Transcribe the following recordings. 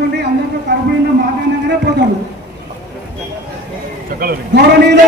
అనుకోండి, అందరితో కడుపు నిండా మాట్లాడినాగానే పోతాడు. గౌరవనీయులు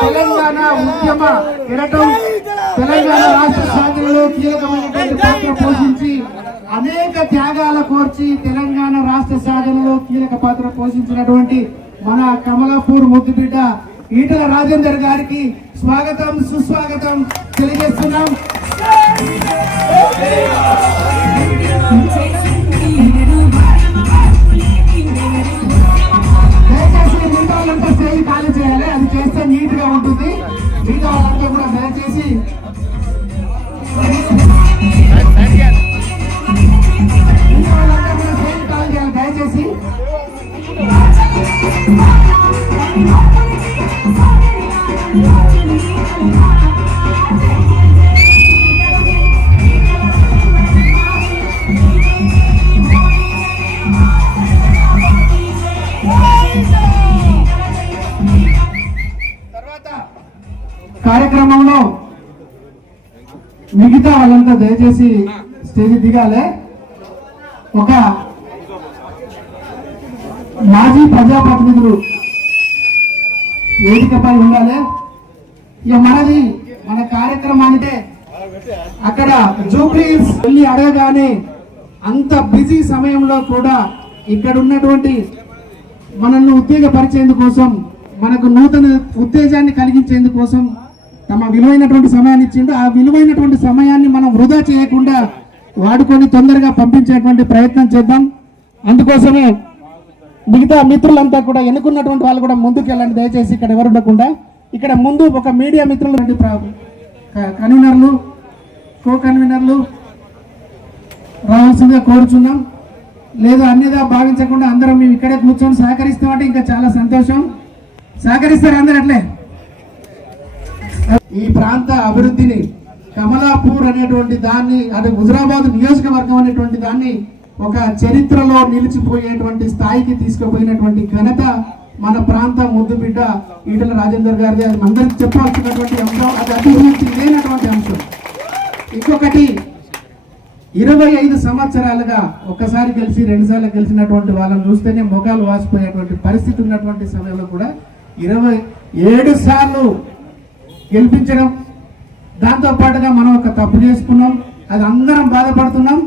తెలంగాణ ఉద్యమ కిరటం తెలంగాణ రాష్ట్ర సాధనలో కీలకమైనటువంటి పాత్ర పోషించి అనేక త్యాగాల కోర్చి తెలంగాణ రాష్ట్ర సాధనలో కీలక పాత్ర పోషించినటువంటి మన కమలాపూర్ ముద్దుబిడ్డ ఈటల రాజేందర్ గారికి స్వాగతం సుస్వాగతం తెలియజేస్తున్నాం. దయచేసి మిగతా వాళ్ళంతా స్టేజ్ ఖాళీ చేయాలి, అది చేస్తే నీట్ గా ఉంటుంది. మిగతా వాళ్ళంతా కూడా దయచేసి దయచేసి తర్వాత కార్యక్రమంలో మిగతా వాళ్ళంతా దయచేసి స్టేజ్ దిగాలి. ఒక మాజీ ప్రజాప్రతినిధులు వేదికపై ఉండాలి. ఇక మనది మన కార్యక్రమానికే అక్కడ జూబ్లీస్ వెళ్ళి అడగగానే అంత బిజీ సమయంలో కూడా ఇక్కడ ఉన్నటువంటి మనల్ని ఉత్తేజపరిచేందుకోసం, మనకు నూతన ఉత్తేజాన్ని కలిగించేందుకోసం తమ విలువైనటువంటి సమయాన్ని ఇచ్చిండు. ఆ విలువైనటువంటి సమయాన్ని మనం వృధా చేయకుండా వాడుకొని తొందరగా పంపించేటువంటి ప్రయత్నం చేద్దాం. అందుకోసమే మిగతా మిత్రులంతా కూడా ఎన్నుకున్నటువంటి వాళ్ళు కూడా ముందుకు వెళ్ళండి దయచేసి. ఇక్కడ ఎవరు ఉండకుండా ఇక్కడ ముందు ఒక మీడియా మిత్రులు కన్వీనర్లు కో కన్వీనర్లు రావాల్సిందిగా కోరుచున్నాం. లేదా అన్యదా భావించకుండా అందరం మేము ఇక్కడే కూర్చొని సహకరిస్తామంటే ఇంకా చాలా సంతోషం. సహకరిస్తారు అందరు అట్లే. ఈ ప్రాంత అభివృద్ధిని కమలాపూర్ అనేటువంటి దాన్ని, అది హుజరాబాద్ నియోజకవర్గం అనేటువంటి దాన్ని ఒక చరిత్రలో నిలిచిపోయేటువంటి స్థాయికి తీసుకుపోయినటువంటి ఘనత మన ప్రాంత ముద్దుబిడ్డ ఈటల రాజేందర్ గారిది. అది అందరికి చెప్పాల్సినటువంటి అంశం, అది అభివృద్ధి లేనటువంటి అంశం. ఇంకొకటి, 25 సంవత్సరాలుగా ఒకసారి గెలిచి 2 సార్లు గెలిచినటువంటి వాళ్ళని చూస్తేనే మొఖాలు వాసిపోయేటువంటి పరిస్థితి ఉన్నటువంటి సమయంలో కూడా 27 సార్లు గెలిపించడం, దాంతో పాటుగా మనం ఒక తప్పు చేసుకున్నాం, అది అందరం బాధపడుతున్నాం.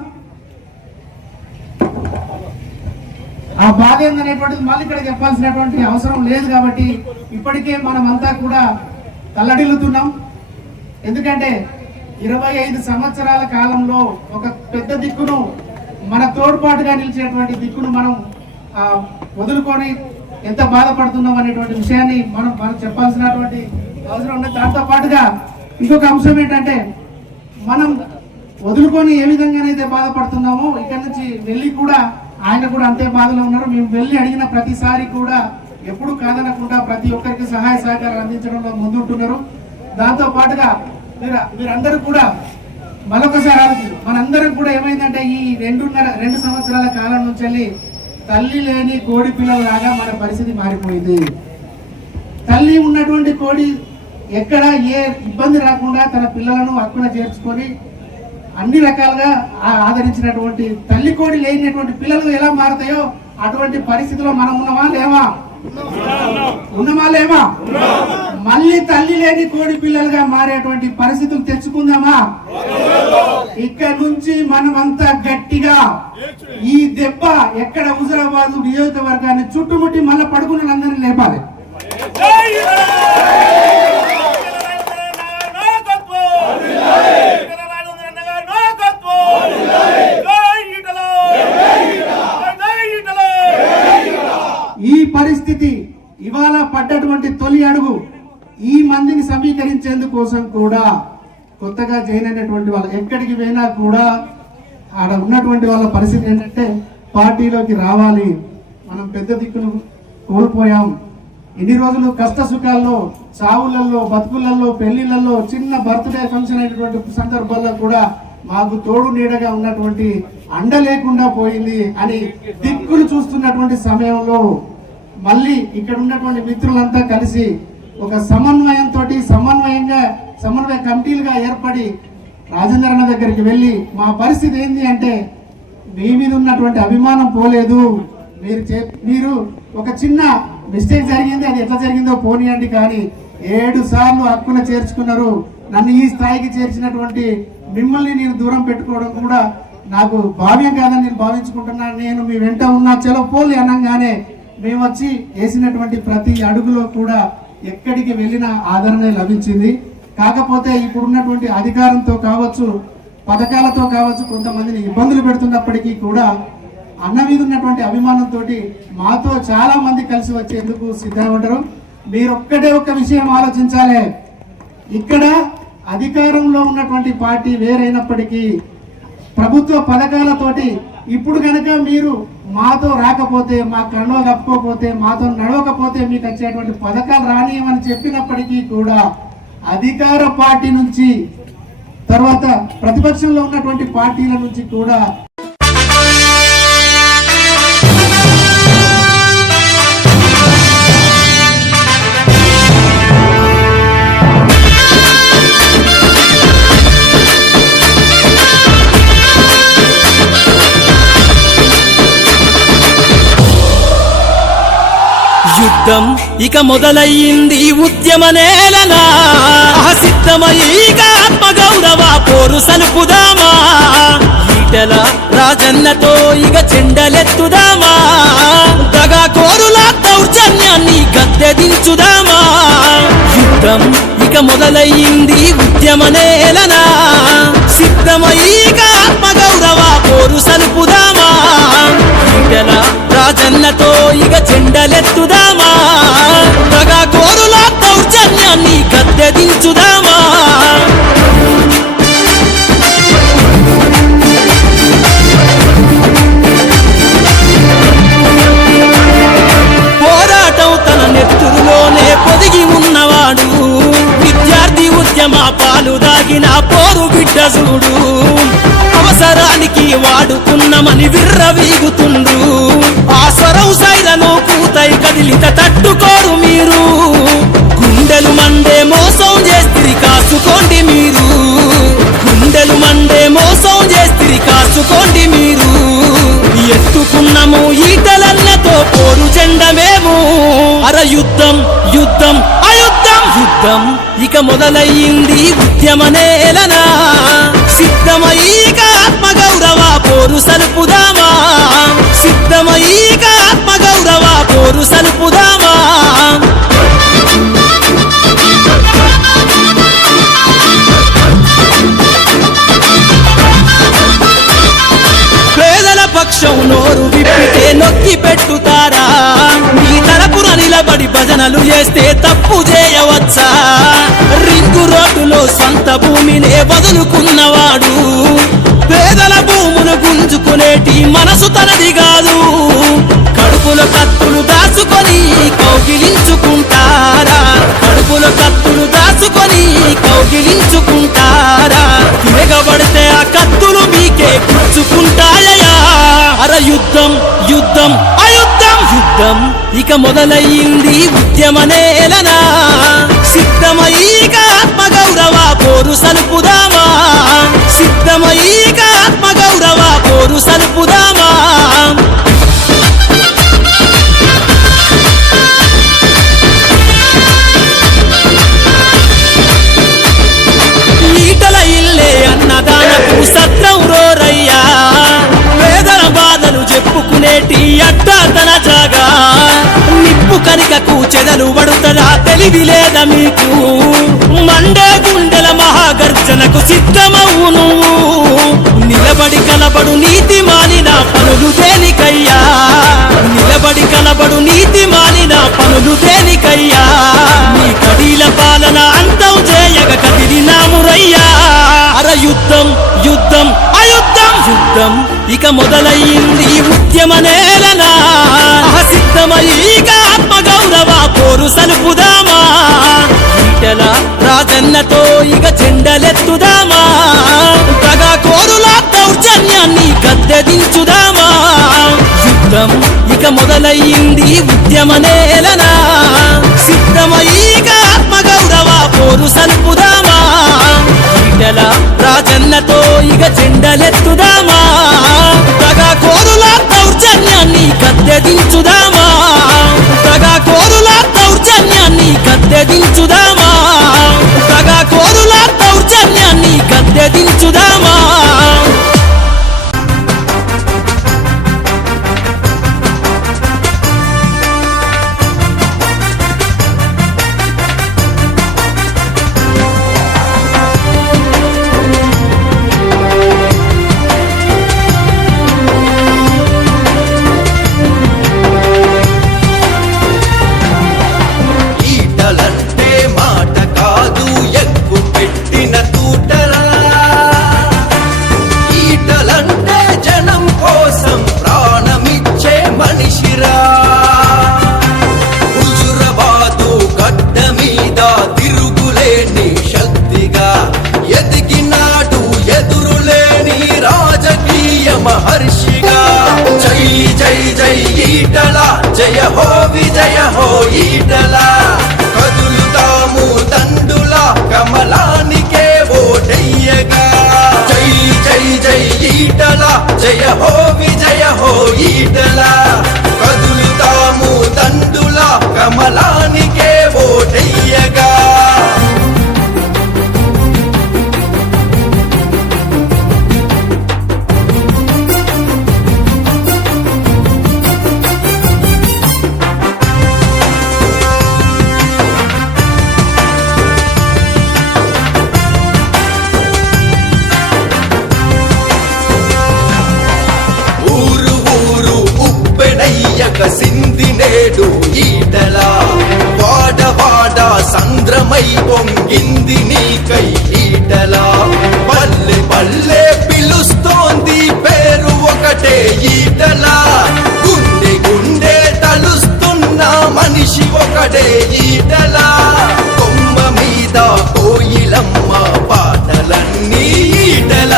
ఆ బాధ ఏందనేటువంటిది మళ్ళీ ఇక్కడ చెప్పాల్సినటువంటి అవసరం లేదు. కాబట్టి ఇప్పటికే మనం అంతా కూడా తల్లడిల్లుతున్నాం. ఎందుకంటే 25 సంవత్సరాల కాలంలో ఒక పెద్ద దిక్కును, మన తోడ్పాటుగా నిలిచేటువంటి దిక్కును మనం వదులుకొని ఎంత బాధపడుతున్నాం అనేటువంటి విషయాన్ని మనం చెప్పాల్సినటువంటి అవసరం ఉంది. దాంతో పాటుగా ఇంకొక అంశం ఏంటంటే, మనం వదులుకొని ఏ విధంగానైతే బాధపడుతున్నామో ఇక్కడి నుంచి వెళ్ళి కూడా ఆయన కూడా అంతే బాధలో ఉన్నారు. మేము వెళ్ళి అడిగిన ప్రతిసారి కూడా ఎప్పుడు కాదనకుండా ప్రతి ఒక్కరికి సహాయ సహకారాలు అందించడంలో ముందుంటున్నారు. దాంతో పాటుగా మీరందరూ కూడా మరొకసారి మనందరం కూడా ఏమైందంటే ఈ 2 సంవత్సరాల కాలం నుంచి వెళ్ళి తల్లి లేని కోడి పిల్లలాగా మన పరిస్థితి మారిపోయింది. తల్లి ఉన్నటువంటి కోడి ఎక్కడ ఏ ఇబ్బంది రాకుండా తన పిల్లలను హక్కున చేర్చుకొని అన్ని రకాలుగా ఆదరించినటువంటి తల్లి కోడి లేనటువంటి పిల్లలు ఎలా మారుతాయో అటువంటి పరిస్థితిలో మనం ఉన్నామా లేవా? ఉన్నమా లేవా? మళ్ళీ తల్లి లేని కోడి పిల్లలుగా మారేటువంటి పరిస్థితులు తెచ్చుకుందామా? ఇక్కడ నుంచి మనమంతా గట్టిగా ఈ దెబ్బ ఎక్కడ హుజురాబాద్ నియోజకవర్గాన్ని చుట్టుముట్టి మళ్ళీ పడుకున్న అందరినీ లేపాలి. ఈ పరిస్థితి ఇవాళ పడ్డటువంటి తొలి అడుగు ఈ మందిని సమీకరించేందుకోసం కూడా కొత్తగా జాయిన్ అయినటువంటి వాళ్ళు ఎక్కడికి పోయినా కూడా ఆడ ఉన్నటువంటి వాళ్ళ పరిస్థితి ఏంటంటే పార్టీలోకి రావాలి. మనం పెద్ద దిక్కును కోల్పోయాం. ఇన్ని రోజులు కష్ట సుఖాల్లో, చావులలో, బతుకులలో, పెళ్లిళ్లలో, చిన్న బర్త్డే ఫంక్షన్ అయినటువంటి సందర్భాల్లో కూడా మాకు తోడు నీడగా ఉన్నటువంటి అండ లేకుండా పోయింది అని దిక్కులు చూస్తున్నటువంటి సమయంలో మళ్ళీ ఇక్కడ ఉన్నటువంటి మిత్రులంతా కలిసి ఒక సమన్వయ కమిటీలుగా ఏర్పడి రాజేంద్ర అన్న దగ్గరికి వెళ్ళి మా పరిస్థితి ఏంది అంటే మీ మీద ఉన్నటువంటి అభిమానం పోలేదు, మీరు ఒక చిన్న మిస్టేక్ జరిగింది, అది ఎట్లా జరిగిందో పోనీయండి, కానీ 7 సార్లు హక్కున చేర్చుకున్నారు. నన్ను ఈ స్థాయికి చేర్చినటువంటి మిమ్మల్ని నేను దూరం పెట్టుకోవడం కూడా నాకు భావ్యం కాదని నేను భావించుకుంటున్నాను. నేను మీ వెంట ఉన్నా చలో పోలి అనగానే మేము వచ్చి వేసినటువంటి ప్రతి అడుగులో కూడా ఎక్కడికి వెళ్ళినా ఆదరణ లభించింది. కాకపోతే ఇప్పుడున్నటువంటి అధికారంతో కావచ్చు, పథకాలతో కావచ్చు కొంతమందిని ఇబ్బందులు పెడుతున్నప్పటికీ కూడా అన్న మీద ఉన్నటువంటి అభిమానంతో మాతో చాలా మంది కలిసి వచ్చేందుకు సిద్ధంగా ఉంటారు. మీరు ఒక్క విషయం ఆలోచించాలి. ఇక్కడ అధికారంలో ఉన్నటువంటి పార్టీ వేరైనప్పటికీ ప్రభుత్వ పథకాలతోటి ఇప్పుడు కనుక మీరు మాతో రాకపోతే, మా కళ్ళో కప్పుకోకపోతే, మాతో నడవకపోతే మీకు వచ్చేటువంటి పథకాలు రానియమని చెప్పినప్పటికీ కూడా అధికార పార్టీ నుంచి తర్వాత ప్రతిపక్షంలో ఉన్నటువంటి పార్టీల నుంచి కూడా యుద్ధం ఇక మొదలయ్యింది ఉద్యమ నేలనా, సిద్ధమయ్యిక ఆత్మగౌరవ పోరు సలుపుదామా, ఈటల రాజన్నతో ఇక చెండలెత్తుదామా, దగా కోరుల దౌర్జన్యాన్ని గద్దెదించుదామా. యుద్ధం ఇక మొదలయ్యింది ఉద్యమ నేలనా, సిద్ధమయ్యిక ఆత్మగౌరవ పోరు సలుపుదామా, ఈటల రాజన్నతో ఇక చెండలెత్తుదామా, దగా కోరుల దౌర్జన్యాన్ని గద్దెదించుదామా. పోరాటం తన నెత్తురులోనే పొదిగి ఉన్నవాడు, విద్యార్థి ఉద్యమ పాలు దాగిన పోరు బిడ్డ చూడు, అవసరానికి వాడుకున్నమని విర్రవీగుతుండు, ఆ స్వరం సైలను కూతై కదిలిత తట్టుకోరు మీరు, గుండెలు మండే మోసం చేస్తిరి కాసుకోండి మీరు, గుండెలు మండే మోసం చేస్తిరి కాసుకోండి మీరు, ఎత్తుకున్నము ఈటలన్నతో పోరు చెండమేము, అర యుద్ధం యుద్ధం అయుద్ధం యుద్ధం ఇక మొదలయ్యింది ఉద్యమ నేలనా, సిద్ధమయ్యిక ఆత్మగౌరవ పోరు సలుపుదామా, సిద్ధమయ్యిక ఆత్మగౌరవ పోరు సలుపుదామా. పేదల పక్షం నోరు విప్పితే నొక్కి పెట్టుతారా, మీ తరపున నిలబడి భజనలు చేస్తే తప్పు చేయవచ్చా, రింగు రోడ్డులో సొంత భూమినే వదులుకున్నవాడు, పేదల భూములు గుంజుకునేటి మనసు తనది కాదు, కడుపులో కత్తులు దాచుకొని కౌగిలించుకుంటారా, కడుపులో కత్తులు దాచుకొని కౌగిలించుకుంటారా, తిరగబడితే ఆ కత్తులు మీకే గుచ్చుకుంటాయా, అర యుద్ధం యుద్ధం అయుద్ధం యుద్ధం ఇక మొదలయ్యింది ఉద్యమ నేలనా, సిద్ధమయ్యిక ఆత్మగౌరవ పోరు సలుపుదామా సిద్ధమయ్యిక ఆత్మగౌరవ పోరు సలుపుదామా ఈటల ఇల్లే అన్నదానపు సత్రం రోరయ్యా పేదల బాధలు చెప్పుకునేటి అట్టాతన జాగా నిప్పు కనికకు చెదలు పడుతదా తెలివి లేదా మీకు మండే గుండెల మహాగర్జనకు సిద్ధమవు నువ్వు నిలబడి కలబడు నీతి మాలిన పనులు దేనికయ్యా నిలబడి కలబడు నీతి మాలిన పనులు దేనికయ్యా నీ కడీల పాలన అంతం చేయగ కదిలినామురయ్యా అర యుద్ధం యుద్ధం అయుద్ధం యుద్ధం ఇక మొదలయ్యింది ఉద్యమ నేలనా సిద్ధమయ్యిక ఆత్మగౌరవ పోరు సలుపుదామా ఈటెల రాజన్నతో ఇక జెండలెత్తుదామా తగా కోరుల దౌర్జన్యాన్ని గద్దెదించుదామా యుద్ధం ఇక మొదలయ్యింది ఉద్యమ నేలనా సిద్ధమయ్యిక ఆత్మగౌరవ పోరు సలుపుదామా ఈటెల రాజన్నతో ఇక జెండలెత్తుదామా తగా కోరుల దౌర్జన్యాన్ని గద్దెదించుదామా తగా కోరుల దౌర్జన్యాన్ని గద్దెదించుదామా తగా కోరుల దౌర్జన్యాన్ని గద్దెదించుదామా ఈటలంటే మాట కాదు ఎక్కు పెట్టిన తూటరా ఈటలంటే జనం కోసం ప్రాణమిచ్చే మనిషిరా హుజురాబాదు గడ్డ మీద తిరుగులేని శక్తిగా ఎదిగినాడు ఎదురులేని రాజకీయ మహర్షిగా జై జై జై ఈటల జయ హో విజయ హో ఈటల కదులుతాము దండుల కమలానికే ఓటయ్యగా జై జై జై ఈటల జయ హో విజయ హో ఈటల కదులుతాము దండుల కమలానికే ఓటయ్యగా ఊరు ఊరు ఉప్పెనయ్యక సింది నేడు ఈటల వాడ వాడ సంద్రమై పొంగింది నీకై ఈటల పల్లె పల్లె పిలుస్తోంది పేరు ఒకటే ఈటల గుండె గుండె తలుస్తున్న మనిషి ఒకటే ఈటల కొమ్మ మీద కోయిలమ్మ పాటలన్నీ ఈటల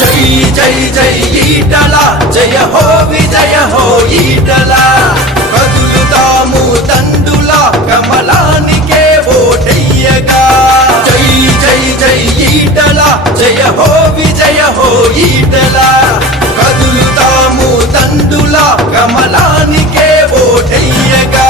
జై జై జై ఈటల జయ హో విజయ హో ఈటల కదులుతాము దండుల కమలానికే ఓటయ్యగా జై జై జై ఈటల జయ హో విజయ హో ఈటల కదులుతాము దండుల కమలానికే ఓటయ్యగా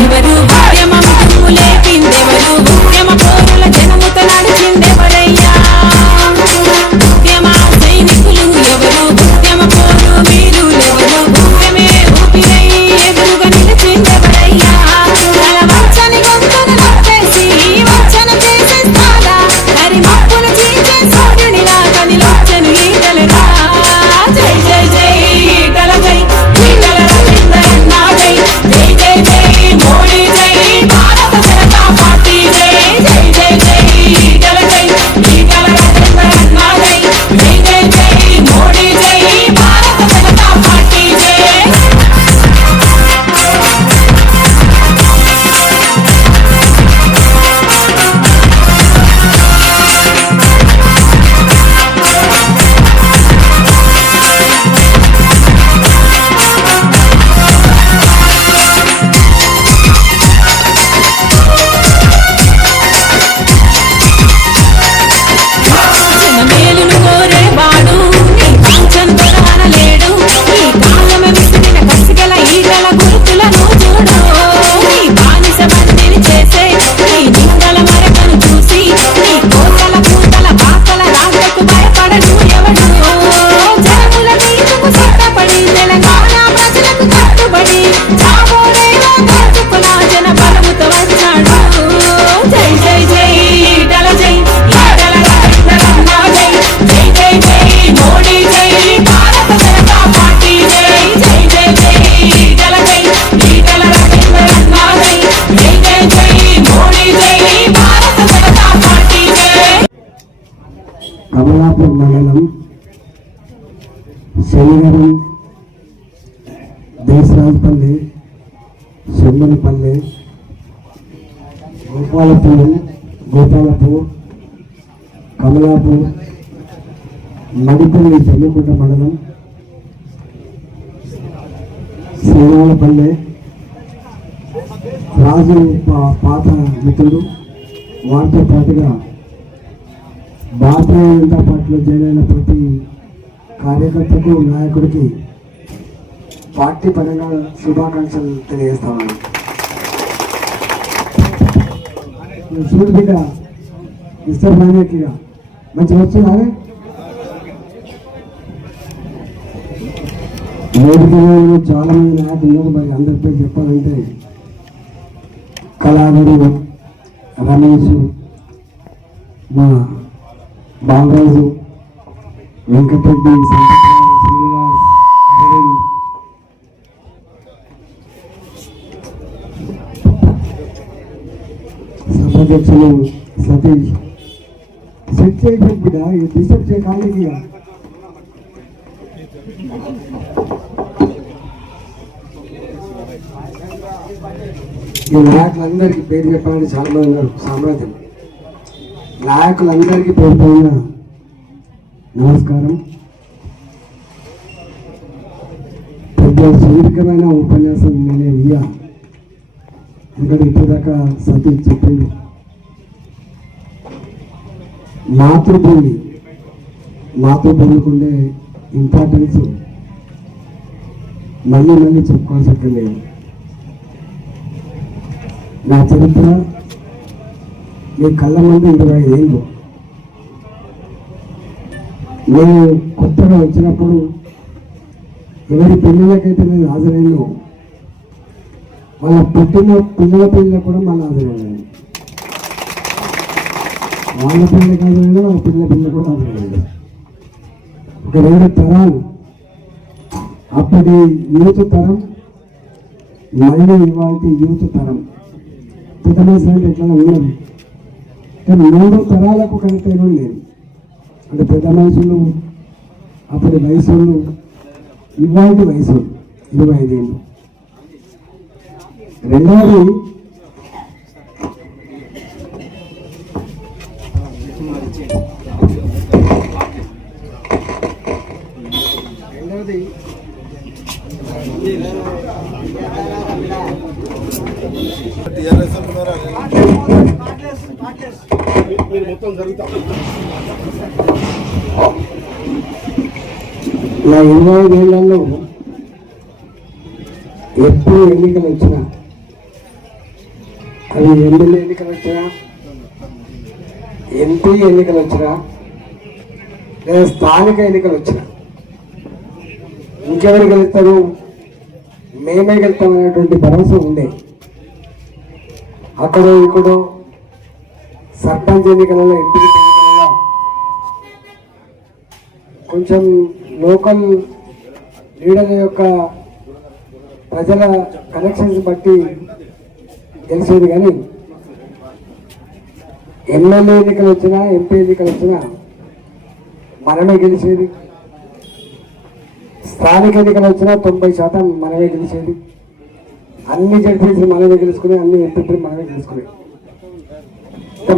ఎవరు ఉద్యమం లేపిందెవరు ఉద్యమ పోరుల జనముతో నడిచిందెవరయ్యా ఉద్యమ సైనికులు ఎవరు ఉద్యమ పోరు వీరులెవరు ఉద్యమే ఊపిరై ఎదురుగా నిలిచిందెవరయ్యా తన వంచని గొంతును నొక్కేసి వంచన చేసేస్తారా హరి మప్పులు చీల్చే సూర్యునిలా కనిలోచను ఈటలరా జై జై జై ఈటల జై ఈటల రవీంద్రన్న జై జై జై జై మోడీ జై భారత జనతా పార్టీ జై జై జై జై ఈటల జై ఈటల రవీంద్రన్న జై జై జై జై మోడీ జై భారత జనతా పార్టీ జై జనమేలును కోరేవాడు నీ కాంచను దొరనలేడు ఈ కాలమే విసిరిన కసిగల ఈగల గుర్తులను చూడు నీ బానిస బందిని చేసే నీ నిందల మరకను చూసి నీ కోతల పూతల పాకల రాజకు భయపడను ఎవడు జనముల తీర్పుకు సిద్ధపడి తెలంగాణ ప్రజలకు కట్టుబడి చావోడేవో కట్టుకుల జన బలముతో వచ్చాడు జై జై జై ఈటల జై ఈటల రవీంద్రన్న జై జై జై జై మోడీ జై భారత జనతా పార్టీ జై జై జై జై ఈటల జై ఈటల రవీంద్రన్న జై జై జై జై మోడీ జై భారత జనతా పార్టీ జై కమలాపూర్ మండలం శనిగరం దేశరాజపల్లి సొమ్మనపల్లి గోపాలపూర్ కమలాపూర్ మడిపల్లి జమ్మికుంట మండలం శ్రీరామపల్లి రాజు పాత మిత్రుడు వారితో పాటుగా భారతీయ జనతా పార్టీలో జాయిన్ అయిన ప్రతి కార్యకర్తకు నాయకుడికి పార్టీ పరంగా శుభాకాంక్షలు తెలియజేస్తామని చూడు బిడ్డ మిస్టర్ నాయకుడిగా మంచి వస్తున్నారే వేదికలో చాలా మంది నాయకులు ఉన్నారు. మరి అందరి పేరు చెప్పాలంటే కళాధరు రమేష్, మా బాలరాజు, వెంకటరెడ్డి, శ్రీనివాస్, అరవింద్, సభాధ్యక్షులు సతీష్. సెట్ చేసి బిడ్డ డిస్టర్బ్ చేయ కాలేజీ ఈ నాయకులందరికీ పేరు చెప్పాలని చాలా మంది ఉన్నారు. సామ్రాజ్యం నాయకులందరికీ పేరు పైన నమస్కారం. పెద్ద సుదీర్ఘమైన ఉపన్యాసం నేనే ఇయ్యా, ఎందుకంటే ఇప్పటిదాకా సతీష్ చెప్పింది. మాతృభూమికుండే ఇంపార్టెన్స్ మళ్ళీ చెప్పుకోవాల్సి లేదు. నా చరిత్ర మీ కళ్ళ ముందు 25 ఏళ్ళు. నేను కొత్తగా వచ్చినప్పుడు ఎవరి పిల్లలకైతే నేను హాజరైనా వాళ్ళ పుట్టిన పిల్లల పిల్లలకు కూడా మళ్ళీ హాజరైనాను. వాళ్ళ పిల్లలకి హాజరైనా వాళ్ళ పిల్లల కూడా హాజరైనాడు. ఒక 2 తరాలు, అప్పటి యూత్ తరం మళ్ళీ ఇవాళ యూత్ తరం పెద్ద మనుషులు అంటే ఎట్లా ఉన్నారు. కానీ 3 తరాలకు కనెక్ట్ అయిన లేదు. అంటే పెద్ద మనుషులు అప్పటి వయసులు, ఇవాళ వయసు 25 ఏళ్ళు. రెండవది నా 25 ఏళ్లలో ఎప్పుడు ఎన్నికలు వచ్చినా అవి ఎమ్మెల్యే ఎన్నికలు వచ్చినా, ఎంపీ ఎన్నికలు వచ్చినా, లేదా స్థానిక ఎన్నికలు వచ్చినా ఇంకెవరు గెలుస్తారు, మేమే గెలుస్తాం అనేటువంటి భరోసా ఉండే. అక్కడో ఇక్కడో సర్పంచ్ ఎన్నికలలో, ఎంపీ ఎన్నికలలో కొంచెం లోకల్ లీడర్ల యొక్క ప్రజల కనెక్షన్స్ బట్టి గెలిచేది. కానీ ఎమ్మెల్యే ఎన్నికలు వచ్చినా, ఎంపీ ఎన్నికలు వచ్చినా మనమే గెలిచేది. స్థానిక ఎన్నికలు వచ్చినా 90% మనమే గెలిచేది. అన్ని జడ్పీసీ మనమే గెలుచుకుని, అన్ని ఎంపీలు మనమే గెలుచుకునే.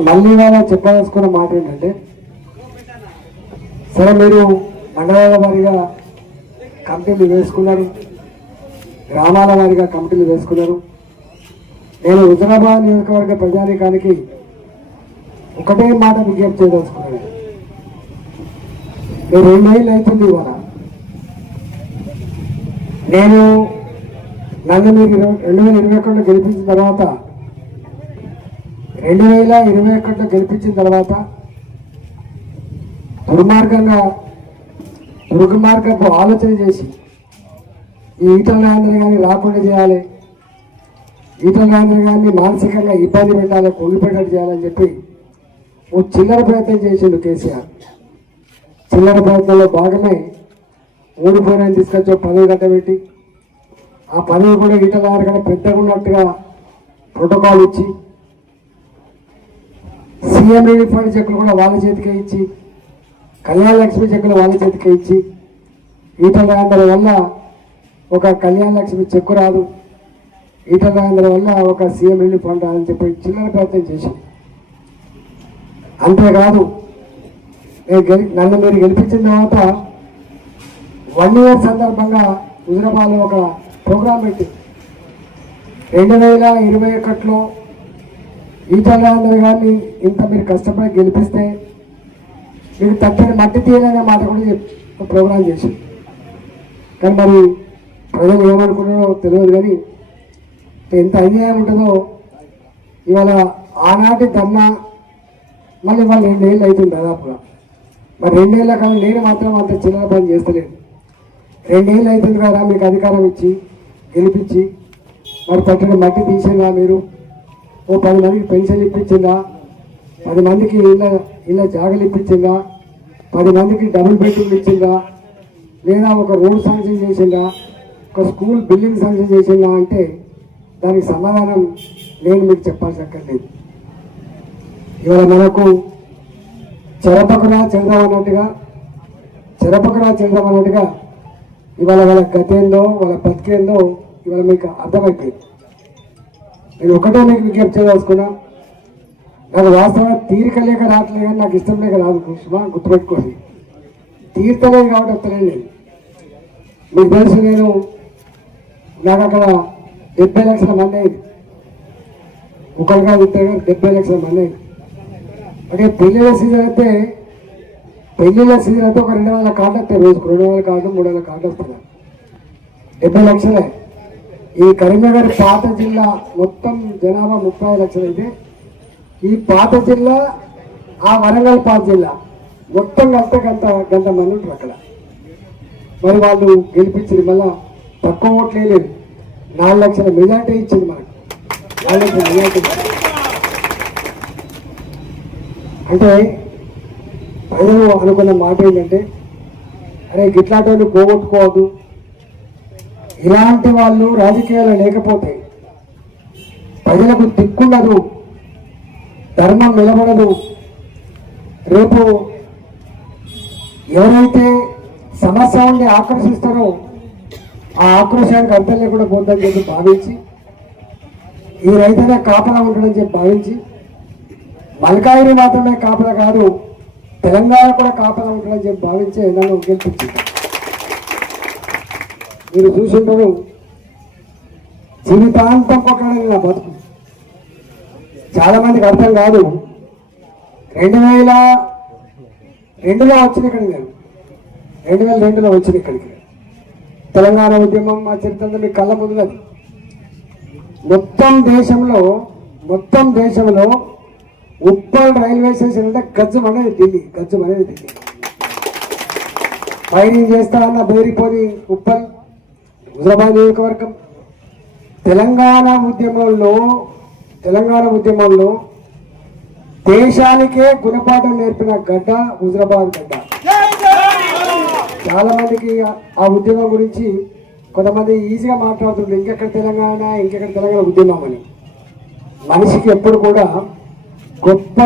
మళ్ళీ వాళ్ళ చెప్పాల్సుకున్న మాట ఏంటంటే, సరే మీరు మండలాల వారీగా కమిటీలు వేసుకున్నారు, గ్రామాల వారీగా కమిటీలు వేసుకున్నారు. నేను హుజరాబాద్ నియోజకవర్గ ప్రజానీకానికి ఒకటే మాట విజ్ఞప్తి చేయదలుచుకున్నాను. నేను 2 ఏళ్ళు అవుతుంది ఇవాళ. నేను నన్ను మీరు 2021లో గెలిపించిన తర్వాత 2021లో గెలిపించిన తర్వాత దుర్మార్గపు ఆలోచన చేసి ఈ ఈటల రాజేందర్ గారిని రాకుండా చేయాలి, ఈటల రాజేందర్ గారిని మానసికంగా ఇబ్బంది పెట్టాలి, కొనిపెట్టట్టు చేయాలని చెప్పి ఓ చిల్లర ప్రయత్నం చేసిండు కేసీఆర్. చిల్లర ప్రయత్నంలో భాగమే 3 పోయినాన్ని తీసుకొచ్చి ఒక పదవి కట్టబెట్టి, ఆ పదవి కూడా ఈటల రాజేందర్ గారు పెద్దగా ఉన్నట్టుగా ప్రోటోకాల్ ఇచ్చి, సీఎం రిలీఫ్ ఫండ్ చెక్కులు కూడా వాళ్ళ చేతికే ఇచ్చి, కళ్యాణ లక్ష్మి చెక్కులు వాళ్ళ చేతికే ఇచ్చి, ఈటల రాజేందర్ వల్ల ఒక కళ్యాణ లక్ష్మి చెక్కు రాదు, ఈటల రాజేందర్ వల్ల ఒక సీఎం రిలీఫ్ ఫండ్ రాదని చెప్పి చిల్లర ప్రయత్నం చేసి, అంతేకాదు నన్ను మీరు గెలిపించిన తర్వాత 1 year సందర్భంగా హుజరాబాద్లో ఒక ప్రోగ్రాం పెట్టి 2021లో ఈటల రాజేందర్ గారిని ఇంత మీరు కష్టపడి గెలిపిస్తే మీరు తప్పని మట్టి తీయాలనే మాట కూడా ప్రోగ్రాం చేసి, కానీ మరి ప్రజలు ఏమనుకున్నారో తెలియదు. కానీ ఎంత అన్యాయం ఉంటుందో ఇవాళ ఆనాటి ధర్నా మళ్ళీ వాళ్ళు 2 ఏళ్ళు అవుతుంది దాదాపుగా. మరి 2 ఏళ్ళ కాలం నేను మాత్రం అంత చిల్లర పని చేస్తలేను. 2 ఏళ్ళు అవుతుంది కదా మీకు అధికారం ఇచ్చి గెలిపించి, మరి పట్టిన మట్టి తీసిందా మీరు, ఓ 10 మందికి పెన్షన్ ఇప్పించిందా, 10 మందికి ఇళ్ళ జాగలు ఇప్పించిందా, 10 మందికి డబుల్ బెడ్రూమ్ ఇచ్చిందా, లేదా ఒక రోడ్ శాంక్షన్ చేసిందా, ఒక స్కూల్ బిల్డింగ్ శాంక్షన్ చేసిందా అంటే దానికి సమాధానం నేను మీకు చెప్పాల్సి అక్కర్లేదు. ఇవాళ మనకు చెరపకురా చెందాం అన్నట్టుగా ఇవాళ వాళ్ళ గతేందో వాళ్ళ బతికేందో ఇవాళ మీకు అర్థమైపోయింది. నేను ఒకటే మీకు విజ్ఞప్తి చేయదలుచుకున్నా, నాకు వాస్తవంగా తీరిక లేక రావట్లేదు, కానీ నాకు ఇష్టం లేక రాదు. కుసుమా గుర్తుపెట్టుకోండి, తీర్చలేదు కాబట్టి వస్తలేదు. నేను మీకు తెలుసు, నాకు అక్కడ 70 లక్షల మంది అయింది, ఒకరిగా 70 లక్షల మంది అయింది. అంటే పెళ్ళిళ్ళ సీజన్ అయితే ఒక 2,000 కార్డు వస్తాయి, రోజుకు 2,000 కార్డు 3,000 కార్డు వస్తున్నాయి. 70 లక్షలే. ఈ కరీంనగర్ పాత జిల్లా మొత్తం జనాభా 30 లక్షలు అయితే, ఈ పాత జిల్లా ఆ వరంగల్ పాత జిల్లా మొత్తం కలిస్తే గంట మంది ఉంటారు అక్కడ. మరి వాళ్ళు గెలిపించింది మళ్ళా తక్కువ ఓట్లు వేయలేదు, 4 లక్షల మెజార్టీ ఇచ్చింది మనకు. 4 లక్షల మెజార్టీ అంటే ప్రజలు అనుకున్న మాట ఏంటంటే, అరే గిట్లాంటి వాళ్ళు పోగొట్టుకోవద్దు, ఇలాంటి వాళ్ళు రాజకీయాలు లేకపోతే ప్రజలకు దిక్కుండదు, ధర్మం నిలబడదు, రేపు ఎవరైతే సమస్య ఉండి ఆకర్షిస్తారో ఆ ఆక్రోశానికి అర్థం లేకుండా పోతుందని చెప్పి భావించి, ఈ రైతనే కాపలా ఉంటాడని చెప్పి భావించి, మల్కాయిని మాత్రమే కాపలా కాదు తెలంగాణ కూడా కాపలా ఉంటాడని చెప్పి భావించే నన్ను గెలిపించింది. మీరు చూసింటారు, జీవితాంతం కొట్టడానికి నా బతుకు. చాలా మందికి అర్థం కాదు. 2002లో వచ్చిన ఇక్కడికి, నేను 2002లో వచ్చిన ఇక్కడికి. తెలంగాణ ఉద్యమం మా చరిత్ర మీకు కళ్ళ ముందు. మొత్తం దేశంలో మొత్తం దేశంలో ఉప్పల్ రైల్వే స్టేషన్ అంటే గజ్జం అనేది ఢిల్లీ, గజ్జం అనేది ఢిల్లీ. ఫైరింగ్ చేస్తారన్న బేరిపోని ఉప్పల్ హుజరాబాద్ నియోజకవర్గం. తెలంగాణ ఉద్యమంలో దేశానికే గుణపాఠం నేర్పిన గడ్డ హుజరాబాద్ గడ్డ. చాలా మందికి ఆ ఉద్యమం గురించి కొంతమంది ఈజీగా మాట్లాడుతుంటారు, ఇంకెక్కడ తెలంగాణ ఉద్యమం అని. మనిషికి ఎప్పుడు కూడా గొప్ప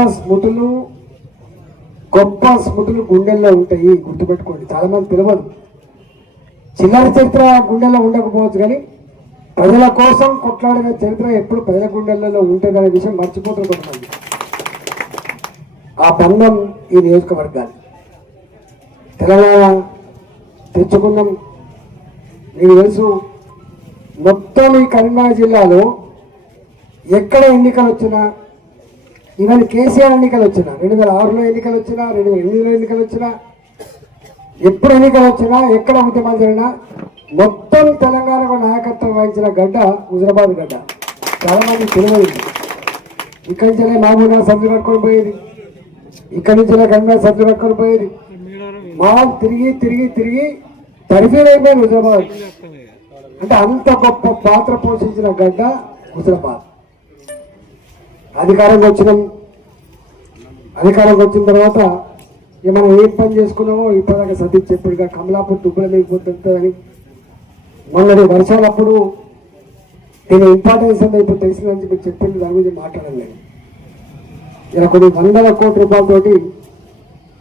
స్మృతులు గుండెల్లో ఉంటాయి, గుర్తుపెట్టుకోండి. చాలా మంది తెలియదు, చిల్లర చరిత్ర గుండెల్లో ఉండకపోవచ్చు, కానీ ప్రజల కోసం కొట్లాడిన చరిత్ర ఎప్పుడు ప్రజల గుండెల్లో ఉంటుందనే విషయం మర్చిపోతున్న కొంతమంది. ఆ బంధం ఈ నియోజకవర్గాలు. తెలంగాణ తెచ్చుకున్నాం, మీకు తెలుసు. మొత్తం ఈ కరీంనగర్ జిల్లాలో ఎక్కడ ఎన్నికలు వచ్చినా, ఈవెన్ కేసీఆర్ ఎన్నికలు వచ్చినా, 2006లో ఎన్నికలు వచ్చినా, 2008లో ఎన్నికలు వచ్చినా, ఎప్పుడు ఎన్నికలు వచ్చినా, ఎక్కడ ఉద్యమాలు జరిగినా మొత్తం తెలంగాణకు నాయకత్వం వహించిన గడ్డ హుజరాబాద్ గడ్డ. చాలా మంది తెలియదు. ఇక్కడి నుంచే మహబూబ్నగర్ సర్దులు కట్టుకొని పోయేది, ఇక్కడి నుంచే కరీంనగర్ సర్దులు కట్టుకొని పోయేది. మా తిరిగి తరిఫీలు అయిపోయింది హుజరాబాద్. అంటే అంత గొప్ప పాత్ర పోషించిన గడ్డ హుజరాబాద్. అధికారంకి వచ్చిన తర్వాత మనం ఏం పని చేసుకున్నామో ఇప్పటిదాకా సతీష్ చెప్పాడుగా, కమలాపూర్ దుబ్బల మీదపోతుందని. మొన్నటి వర్షాలప్పుడు దీని ఇంపార్టెన్స్ అంతా ఇప్పుడు తెలిసిందని చెప్పి చెప్పింది, దాని గురించి మాట్లాడలేదు. ఇలా కొన్ని 100 కోట్ల రూపాయలతోటి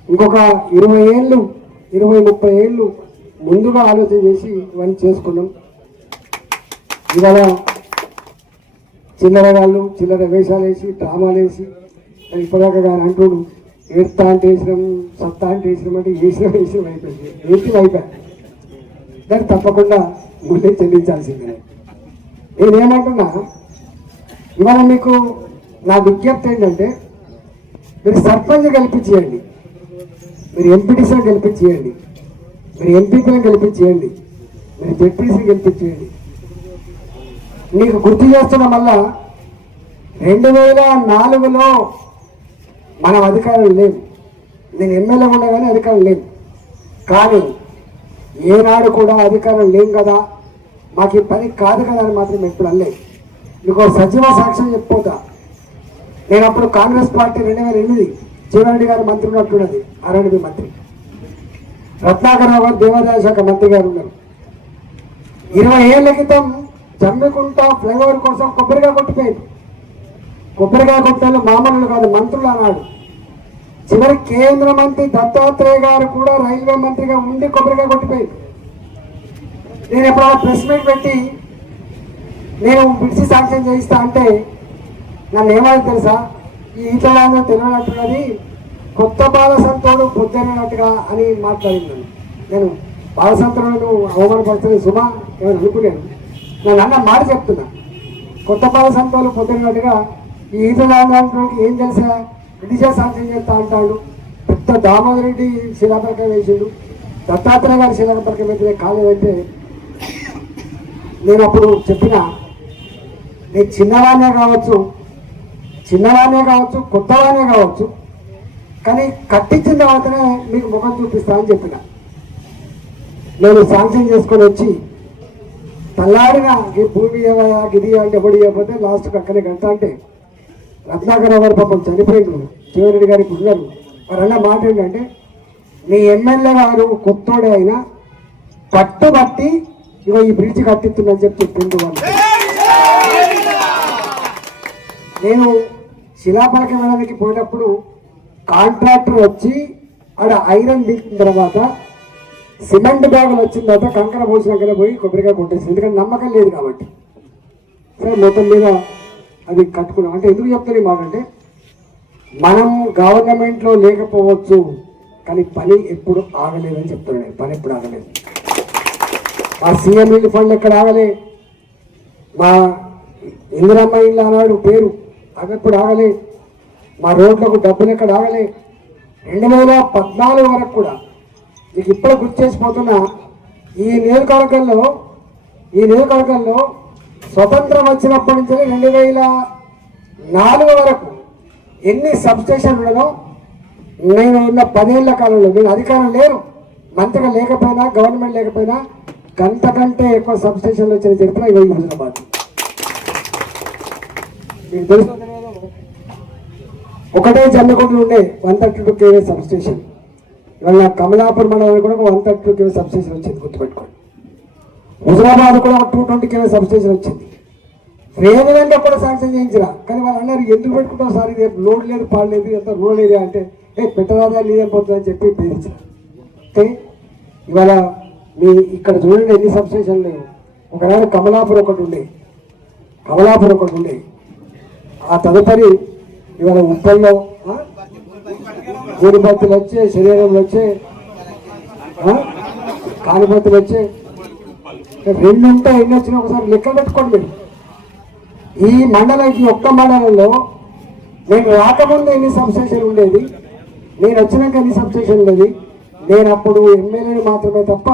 ఇంకొక 20-30 ఏళ్ళు ముందుగా ఆలోచన చేసి ఇవన్నీ చేసుకున్నాం. ఇవాళ చిల్లర వేషాలు వేసి డ్రామాలు వేసి ఇప్పటిదాకా కానీ అంటుడు ఏడ్తా అంటే వేసినాం, సత్తా అంటే వేసినాం, అంటే వేసినాం అయిపోయింది, అయిపోయాయి. దాన్ని తప్పకుండా ముందే చెల్లించాల్సిందే. నేనేమంటున్నా, ఇవాళ మీకు నా విజ్ఞప్తి ఏంటంటే, మీరు సర్పంచ్ గెలిపించేయండి, మీరు ఎంపీటీసీని గెలిపించేయండి, మీరు ఎంపీపీని గెలిపించేయండి, మీరు జెడ్పీసీని గెలిపించేయండి. మీకు గుర్తు చేస్తున్న మళ్ళా 2004లో మనం అధికారం లేము. నేను ఎమ్మెల్యే ఉన్నా కానీ అధికారం లేము. కానీ ఏనాడు కూడా అధికారం లేం కదా, మాకు ఈ పని కాదు కదా అని మాత్రం ఎప్పుడు అనలేదు. మీకు సజీవ సాక్ష్యం చెప్పిపోతా. నేను అప్పుడు కాంగ్రెస్ పార్టీ 2008 జీవన్రెడ్డి గారు మంత్రి ఉన్నట్టున్నది, ఆర్ఎండ్బి మంత్రి. రత్నాకరరావు గారు దేవాదాయ శాఖ మంత్రి గారు ఉన్నారు. 20 ఏళ్ల క్రితం జమ్మికుంట ఫ్లైఓవర్ కోసం కొబ్బరిగా కొట్టిపోయింది. కొబ్బరిగా కొట్టాలు మామూలు కాదు, మంత్రులు అన్నాడు. చివరి కేంద్ర మంత్రి దత్తాత్రేయ గారు కూడా రైల్వే మంత్రిగా ఉండి కొబ్బరిగా కొట్టిపోయింది. నేను ఎప్పుడైనా ప్రెస్ మీట్ పెట్టి నేను పిలిచి శాంక్షన్ చేయిస్తా అంటే నన్ను ఏమైనా తెలుసా, ఈ ఈతలాగా తెలియనట్టున్నది, కొత్త బాలసంతోడు పొద్దున్నట్టుగా అని మాట్లాడింది. నేను బాలసంతోడు అవమానపడుతుంది సుమా ఏమైనా అనుకున్నాను. నేను అన్న మాట చెప్తున్నా, కొత్త బాలసంతోడు పొద్దున్నట్టుగా ఈ ఈతలాంటి ఏం తెలుసా, బ్రిటిషర్ శాంక్షన్ చేస్తా అంటాడు. పెద్ద దామోదర్ రెడ్డి శిలాపలకం వేసిండు, దత్తాత్రేయ గారి శిలాపలకం వేస్తే కాలేదంటే నేను అప్పుడు చెప్పిన, నేను చిన్నవానే కావచ్చు, కొత్తవానే కావచ్చు, కానీ కట్టించిన తర్వాతనే మీకు ముఖం చూపిస్తా అని చెప్పిన. నేను శాంక్షన్ చేసుకొని వచ్చి తల్లాడిన ఈ భూమి గిది అంటే ఎప్పుడు ఇవ్వకపోతే లాస్ట్కి అక్కడే గంట అంటే రత్నాకరరావు గారు పాపం చనిపోయిండు, జీవన్రెడ్డి గారికి ఉన్నారు. వారు అన్న మాట ఏంటంటే, నీ ఎమ్మెల్యే గారు కొత్తోడే అయినా పట్టుబట్టి ఇగో ఈ బ్రిడ్జ్ కట్టిస్తుందని చెప్పి చెప్పిండు వాళ్ళు. నేను శిలాపలకం వేయడానికి పోయినప్పుడు కాంట్రాక్టర్ వచ్చి ఆడ ఐరన్ దిగిన తర్వాత సిమెంట్ బ్యాగులు వచ్చిన తర్వాత కంకర పోసినాకనే పోయి కొబ్బరికాయ కొట్టేసింది, ఎందుకంటే నమ్మకం లేదు కాబట్టి. సరే మొత్తం మీద అది కట్టుకున్నాం. అంటే ఎందుకు చెప్తాను ఈ మాట అంటే, మనం గవర్నమెంట్లో లేకపోవచ్చు కానీ పని ఎప్పుడు ఆగలేదని చెప్తున్నాను. పని ఎప్పుడు ఆగలేదు. మా సీఎం ఇల్లు ఫండ్ ఎక్కడ ఆగలే, మా ఇందిరమ్మ ఇల్లు అన్నాడు పేరు అవి ఎప్పుడు ఆగలే, మా రోడ్లకు డబ్బులు ఎక్కడ ఆగలే. 2014 వరకు కూడా మీకు ఇప్పుడు గుర్తు చేసిపోతున్నా, ఈ నియోజకవర్గంలో స్వతంత్రం వచ్చినప్పటి నుంచి 4 వరకు ఎన్ని సబ్స్టేషన్లు ఉన్నదో నేను ఉన్న 10 ఏళ్ల కాలంలో, నేను అధికారం లేను, మంత్రిగా లేకపోయినా, గవర్నమెంట్ లేకపోయినా, గంట కంటే ఎక్కువ సబ్స్టేషన్లు వచ్చిన చరిత్ర ఇవి హుజరాబాద్. మీకు తెలుసు, ఒకటే జమ్మకుంటలు ఉండే 132 kV సబ్స్టేషన్. ఇవాళ కమలాపూర్ మండలానికి కూడా 132 kV సబ్స్టేషన్ వచ్చింది, గుర్తుపెట్టుకోండి. హుజరాబాద్ కూడా 220 kV సబ్స్టేషన్ వచ్చింది. వేదనంగా కూడా శాంక్షన్ చేయించరా, కానీ వాళ్ళు అన్నారు ఎందుకు పెట్టుకుంటాం సార్, ఇది లోడ్ లేదు, పాడు లేదు, ఎంత రూరల్ ఏరియా అంటే పెట్టరాదా లేదేం పోతుందని చెప్పి బెదిరించారు. కానీ ఇవాళ మీ ఇక్కడ చూడండి ఎన్ని సబ్స్టేషన్లు లేవు. ఒకనాడు కమలాపూర్ ఒకటి ఉండే, ఆ తదుపరి ఇవాళ ఉప్పల్లో గూడిపత్తులు వచ్చే, శరీరంలో వచ్చే, కాలిపత్తులు వచ్చే, 2 ఉంటాయి. ఎన్ని వచ్చినా ఒకసారి లెక్క పెట్టుకోండి మీరు. ఈ మండలానికి ఒక్క మండలంలో నేను రాకముందు ఎన్ని సబ్స్టేషన్ ఉండేది, నేను వచ్చినాక ఎన్ని సబ్స్టేషన్ ఉండేది. నేను అప్పుడు ఎమ్మెల్యేని మాత్రమే తప్ప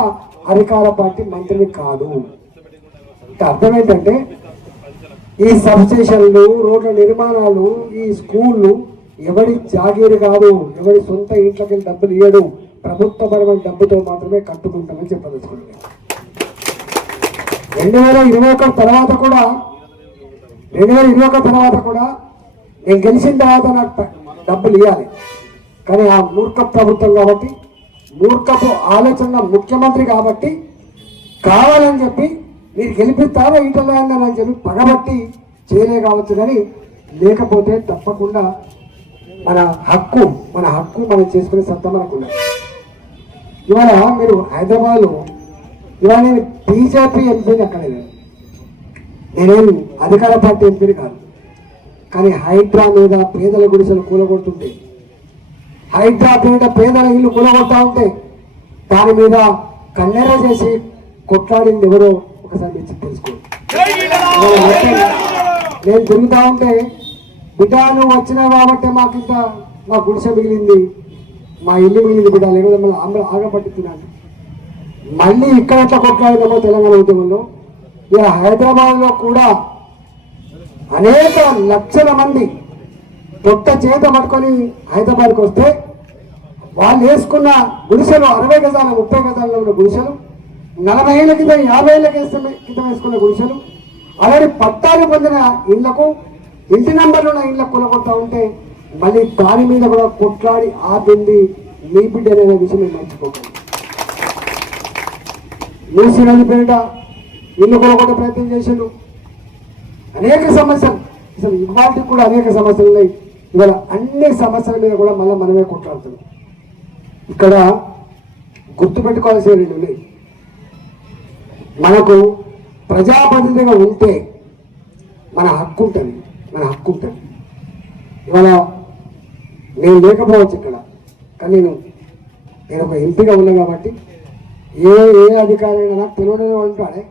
అధికార పార్టీ మంత్రిని కాదు. అర్థం ఏంటంటే ఈ సబ్స్టేషన్లు, రోడ్ల నిర్మాణాలు, ఈ స్కూళ్ళు ఎవరి జాగీరు కాదు, ఎవరి సొంత ఇంట్లోకి డబ్బులు ఇవ్వడు, ప్రభుత్వపరమైన డబ్బుతో మాత్రమే కట్టుకుంటామని చెప్పదలుచుకున్నాను. 2021 తర్వాత కూడా నేను గెలిచిన తర్వాత నాకు డబ్బులు ఇవ్వాలి. కానీ ఆ మూర్ఖ ప్రభుత్వం కాబట్టి, మూర్ఖపు ఆలోచన ముఖ్యమంత్రి కాబట్టి కావాలని చెప్పి మీరు గెలిపిస్తారా ఈటలని అని చెప్పి పగబట్టి చేయలే కావచ్చు. కానీ లేకపోతే తప్పకుండా మన హక్కు మనం చేసుకునే సత్తా మనకున్నది. ఇవాళ మీరు హైదరాబాద్లో ఇవాళ నేను బీజేపీ ఎంపీని అక్కడ, నేనేం అధికార పార్టీ ఎంపీని కాదు. కానీ హైడ్రా మీద పేదల గుడిసెలు కూలగొడుతుంటే, హైడ్రా పేద పేదల ఇల్లు కూలగొడతా ఉంటే దాని మీద కన్నెర చేసి కొట్లాడింది ఎవరో ఒకసారి తెచ్చి తెలుసుకోండి. నేను తిరుగుతా ఉంటే బిడ్డ నువ్వు వచ్చినావు కాబట్టి మా గుడిసె మిగిలింది, మా ఇల్లు మిగిలింది బిడ్డ, లేకపోతే మళ్ళీ ఆగపట్టుతున్నాను. మళ్ళీ ఇక్కడ ఎట్లా కొట్లాడినామో తెలంగాణ ఉద్యమంలో, ఇలా హైదరాబాద్లో కూడా అనేక లక్షల మంది పొట్ట చేత పట్టుకొని హైదరాబాద్కి వస్తే వాళ్ళు వేసుకున్న గుడిసెలు 60 గజాల 30 గజాలలో ఉన్న గుడిసెలు, 40 ఏళ్ళ క్రితం 50 ఏళ్ళ క్రితం వేసుకున్న గుడిసెలు, అలాగే పట్టాలు పొందిన ఇళ్లకు, ఇంటి నెంబర్లు ఉన్న ఇళ్లకు కొనగొడతా ఉంటే మళ్ళీ దాని మీద కూడా కొట్లాడి ఆపింది మీ బిడ్డ అనే విషయం మర్చిపోకండి. మూసినది పేరిట ఇల్లు కొనగొట్టే ప్రయత్నం చేశాడు. అనేక సమస్యలు, అసలు ఇవాటికి కూడా అనేక సమస్యలు ఉన్నాయి. ఇవాళ అన్ని సమస్యల మీద కూడా మళ్ళీ మనమే కొట్లాడుతున్నాం. ఇక్కడ గుర్తుపెట్టుకోవాల్సిన 2 ఉన్నాయి. మనకు ప్రజాప్రతినిధిగా ఉంటే మన హక్కు ఉంటుంది. ఇవాళ నేను లేకపోవచ్చు ఇక్కడ, కానీ నేను ఒక ఎంపీగా ఉన్నా కాబట్టి ఏ అధికారి అయినా నాకు తెలియని ఉంటాడే,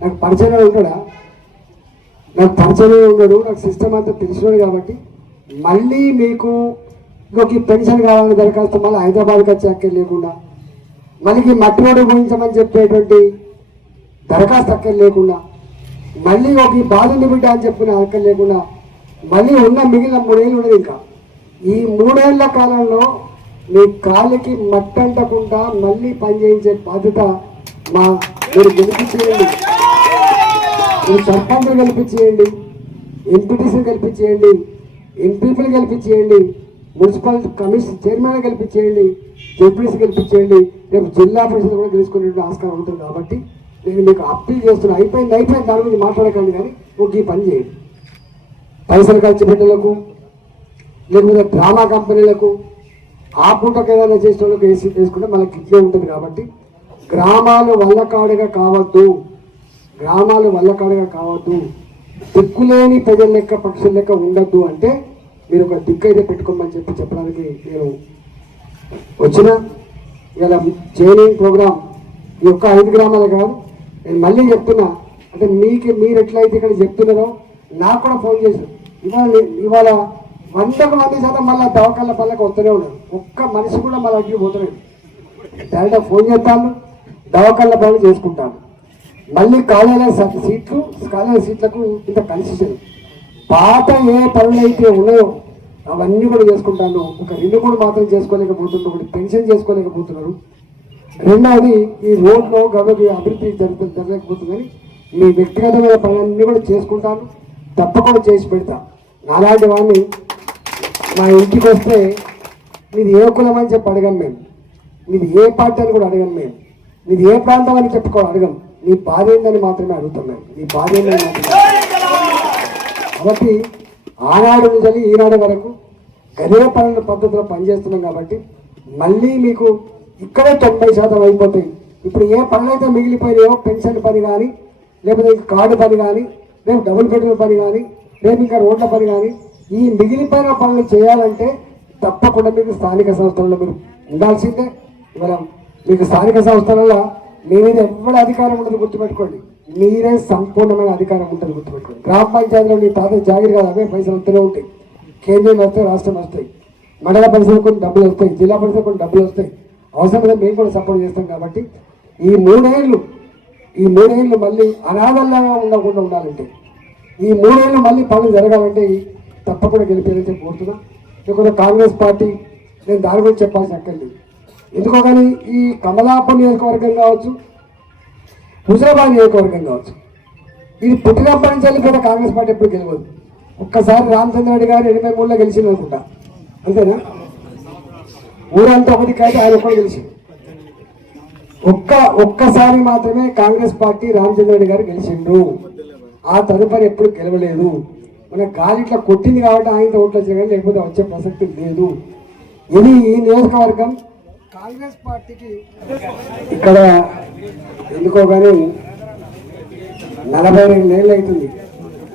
నాకు పరిచయం ఉంటాడా, నాకు పరిచయం ఉండడు, నాకు సిస్టమ్ అంతా తెలిసినది. కాబట్టి మళ్ళీ మీకు ఇంకొక పెన్షన్ కావాలని దరఖాస్తు మళ్ళీ హైదరాబాద్కి వచ్చే అక్కర్ లేకుండా, మళ్ళీ మట్టి రోడ్డు గురించమని చెప్పేటువంటి దరఖాస్తు అక్కర్ లేకుండా, మళ్ళీ ఒక బాధుని బిడ్డ అని చెప్పుకునే అక్కర్ లేకుండా, మళ్ళీ ఉన్న మిగిలిన 3 ఏళ్ళు ఉన్నది. ఇంకా ఈ 3 ఏళ్ల కాలంలో మీ కాళ్ళకి మట్టంటకుండా మళ్ళీ పనిచేయించే బాధ్యత మీరు గెలిపించేయండి. మీరు సర్పంచ్లు గెలిపించేయండి, ఎంపీటీసీలు గెలిపించేయండి, ఎంపీపీలు గెలిపించేయండి, మున్సిపల్ కమిషన్ చైర్మన్ గెలిపించేయండి, జెడ్పీసీ గెలిపించేయండి. రేపు జిల్లా పరిషత్ కూడా గెలుచుకునే ఆస్కారం ఉంటుంది. కాబట్టి నేను మీకు అప్పీల్ చేస్తున్నా, అయిపోయింది దాని గురించి మాట్లాడకండి, కానీ ఒక ఈ పని చేయండి. పైసలు ఖర్చు పెట్టలకు, లేకపోతే డ్రామా కంపెనీలకు, ఆ పూటకు ఏదైనా చేసిన వాళ్ళకి వేసుకుంటే మనకి ఇట్లే ఉంటుంది. కాబట్టి గ్రామాలు వల్లకాడుగా కావద్దు, దిక్కులేని ప్రజల లెక్క పక్షుల లెక్క ఉండద్దు. అంటే మీరు ఒక దిక్కు అయితే పెట్టుకోమని చెప్పడానికి నేను వచ్చిన. ఇలా ట్రైనింగ్ ప్రోగ్రామ్ ఈ యొక్క 5 గ్రామాలు కాదు, నేను మళ్ళీ చెప్తున్నా. అంటే మీరు ఎట్లయితే ఇక్కడ చెప్తున్నారో నాకు కూడా ఫోన్ చేశారు. ఇవాళ 100కు 100% మళ్ళీ దవాఖాన పనులకు వస్తూనే ఉన్నారు. ఒక్క మనిషి కూడా మళ్ళీ అడ్డు పోతున్నాడు. డైరెక్ట్గా ఫోన్ చేస్తాను, దవాఖాన పనులు చేసుకుంటాను. మళ్ళీ కాలేజీ సీట్లకు ఇంత కన్సెషన్ పాత ఏ పనులు అయితే ఉన్నాయో అవన్నీ కూడా చేసుకుంటాను. ఒక 2-3 మాత్రం చేసుకోలేకపోతున్నారు, ఒకటి పెన్షన్ చేసుకోలేకపోతున్నారు. రెండవది ఈ రోడ్లో గవర్నమెంట్ అభివృద్ధి జరగలేకపోతుందని మీ వ్యక్తిగతమైన పనులన్నీ కూడా చేసుకుంటాను, తప్పకుండా చేసి పెడతా. నాలాంటి వాడిని మా ఇంటికి వస్తే మీది ఏ కులం అని చెప్పి అడగం మేము, మీది ఏ పార్టీ అని కూడా అడగం మేము, మీది ఏ ప్రాంతం అని అడగం. నీ బాధ ఏందని మాత్రమే అడుగుతాం మేము, నీ బాధ ఏందని మాత్రమే. కాబట్టి ఆనాడు నుంచి ఈనాడు వరకు గదే పద్ధతిలో పనిచేస్తున్నాం కాబట్టి మళ్ళీ మీకు ఇక్కడే 90% అయిపోతాయి. ఇప్పుడు ఏ పనులైతే మిగిలిపోయినాయో పెన్షన్ పని కానీ, లేకపోతే కార్డు పని కానీ, రేపు డబుల్ బెడ్రూమ్ పని కానీ, రేపు ఇంకా రోడ్ల పని కానీ, ఈ మిగిలిపోయిన పనులు చేయాలంటే తప్పకుండా మీకు స్థానిక సంస్థలలో మీరు ఉండాల్సిందే. ఇవాళ మీకు స్థానిక సంస్థలలో మీ మీద ఎవరి అధికారం ఉండదు గుర్తుపెట్టుకోండి, మీరే సంపూర్ణమైన అధికారం ఉంటుంది గుర్తుపెట్టుకోండి. గ్రామ పంచాయతీలో మీ తాత జాగిరి కాదు, అవే పైసలు వస్తూనే ఉంటాయి. కేంద్రం వస్తాయి, రాష్ట్రం వస్తాయి, మండల పరిషత్ కొన్ని డబ్బులు వస్తాయి, జిల్లా పరిషత్ కొన్ని డబ్బులు వస్తాయి. అవసరమైతే మేము కూడా సపోర్ట్ చేస్తాం. కాబట్టి ఈ మూడేళ్ళు మళ్ళీ అనాథల్లాగా ఉండకుండా ఉండాలంటే, ఈ 3 ఏళ్ళు మళ్ళీ పనులు జరగాలంటే తప్పకుండా గెలిపేయాలని కోరుతున్నా. ఇక్కడ కాంగ్రెస్ పార్టీ, నేను దాని గురించి చెప్పాల్సిన అక్కర్లేదు. ఎందుకో కానీ ఈ కమలాపూర్ నియోజకవర్గం కావచ్చు, హుజరాబాద్ నియోజకవర్గం కావచ్చు, ఇది పుట్టినప్పటి నుంచి వెళ్ళి కూడా కాంగ్రెస్ పార్టీ ఎప్పుడు గెలవదు. ఒక్కసారి రామచంద్రారెడ్డి గారు 83లో గెలిచింది అనుకుంటా, అంతేనా? ఊరంతా ఒకటి కాదు, ఆయన ఒక్కడు గెలిచింది. ఒక్కసారి మాత్రమే కాంగ్రెస్ పార్టీ రామచంద్రారెడ్డి గారు గెలిచిండు. ఆ తదుపరి ఎప్పుడు గెలవలేదు. మన గాలి ఇట్లా కొట్టింది కాబట్టి ఆయనతో ఓట్లు వచ్చాయి, కానీ లేకపోతే వచ్చే ప్రసక్తి లేదు. ఇది ఈ నియోజకవర్గం కాంగ్రెస్ పార్టీకి. ఇక్కడ ఎందుకో కానీ 42 ఏళ్ళు అవుతుంది,